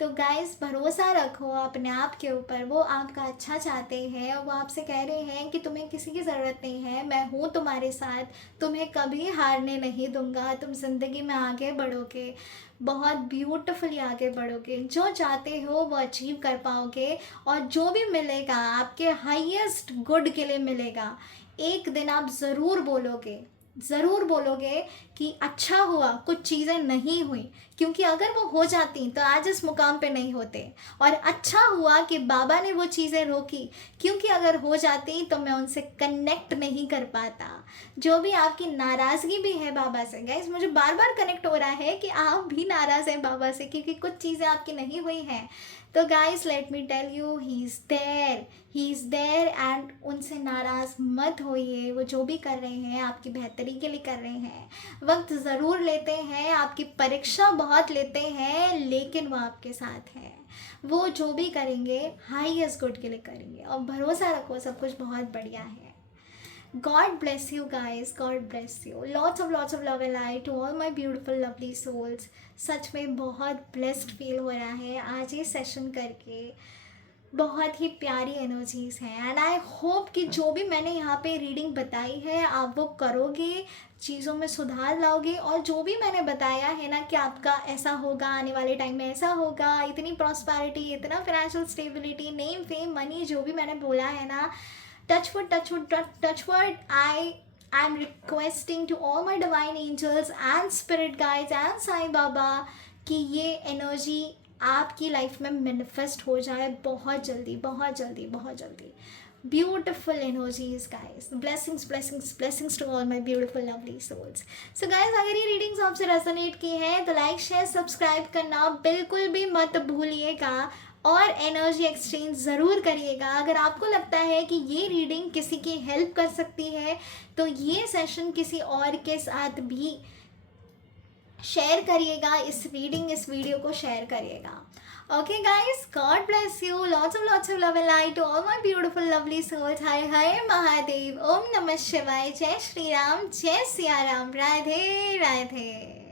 तो गाइस भरोसा रखो अपने आप के ऊपर, वो आपका अच्छा चाहते हैं। वो आपसे कह रहे हैं कि तुम्हें किसी की ज़रूरत नहीं है, मैं हूँ तुम्हारे साथ, तुम्हें कभी हारने नहीं दूंगा। तुम ज़िंदगी में आगे बढ़ोगे, बहुत ब्यूटीफुली आगे बढ़ोगे, जो चाहते हो वो अचीव कर पाओगे। और जो भी मिलेगा आपके हाईएस्ट गुड के लिए मिलेगा। एक दिन आप ज़रूर बोलोगे, ज़रूर बोलोगे कि अच्छा हुआ कुछ चीज़ें नहीं हुई, क्योंकि अगर वो हो जाती तो आज इस मुकाम पे नहीं होते। और अच्छा हुआ कि बाबा ने वो चीज़ें रोकी, क्योंकि अगर हो जाती तो मैं उनसे कनेक्ट नहीं कर पाता। जो भी आपकी नाराज़गी भी है बाबा से, गाइस मुझे बार बार कनेक्ट हो रहा है कि आप भी नाराज़ हैं बाबा से क्योंकि कुछ चीज़ें आपकी नहीं हुई हैं। तो guys let me tell you, he is there and उनसे नाराज़ मत होइए। वो जो भी कर रहे हैं आपकी बेहतरी के लिए कर रहे हैं। वक्त ज़रूर लेते हैं, आपकी परीक्षा बहुत लेते हैं, लेकिन वो आपके साथ हैं। वो जो भी करेंगे हाईएस्ट गुड के लिए करेंगे और भरोसा रखो सब कुछ बहुत बढ़िया है। God bless you guys, God bless you. Lots of love and light to all my beautiful lovely souls. सच में बहुत ब्लेस्ड फील हो रहा है आज ये सेशन करके। बहुत ही प्यारी एनर्जीज हैं एंड आई होप कि जो भी मैंने यहाँ पे रीडिंग बताई है आप वो करोगे, चीज़ों में सुधार लाओगे, और जो भी मैंने बताया है ना कि आपका ऐसा होगा, आने वाले टाइम में ऐसा होगा, इतनी प्रॉस्पेरिटी, इतना financial stability, name fame money, जो भी मैंने बोला है ना, touch word, I'm requesting to all my divine angels and spirit guides and Sai Baba कि ये एनर्जी आपकी लाइफ में मैनिफेस्ट हो जाए बहुत जल्दी, बहुत जल्दी, बहुत जल्दी. Beautiful energies guys, blessings blessings blessings to all my beautiful lovely souls. So guys, अगर ये रीडिंग्स आपसे रेजोनेट की हैं तो लाइक शेयर सब्सक्राइब करना बिल्कुल भी मत भूलिएगा और एनर्जी एक्सचेंज ज़रूर करिएगा. अगर आपको लगता है कि ये रीडिंग किसी की हेल्प कर सकती है तो ये सेशन किसी और के साथ भी शेयर करिएगा, इस वीडियो को शेयर करिएगा. Okay guys, God bless you. Lots of love and light to all my beautiful lovely souls. Har Har Mahadev. Om Namah Shivaya. Jai Shri Ram. Jai Siya Ram. Radhe Radhe.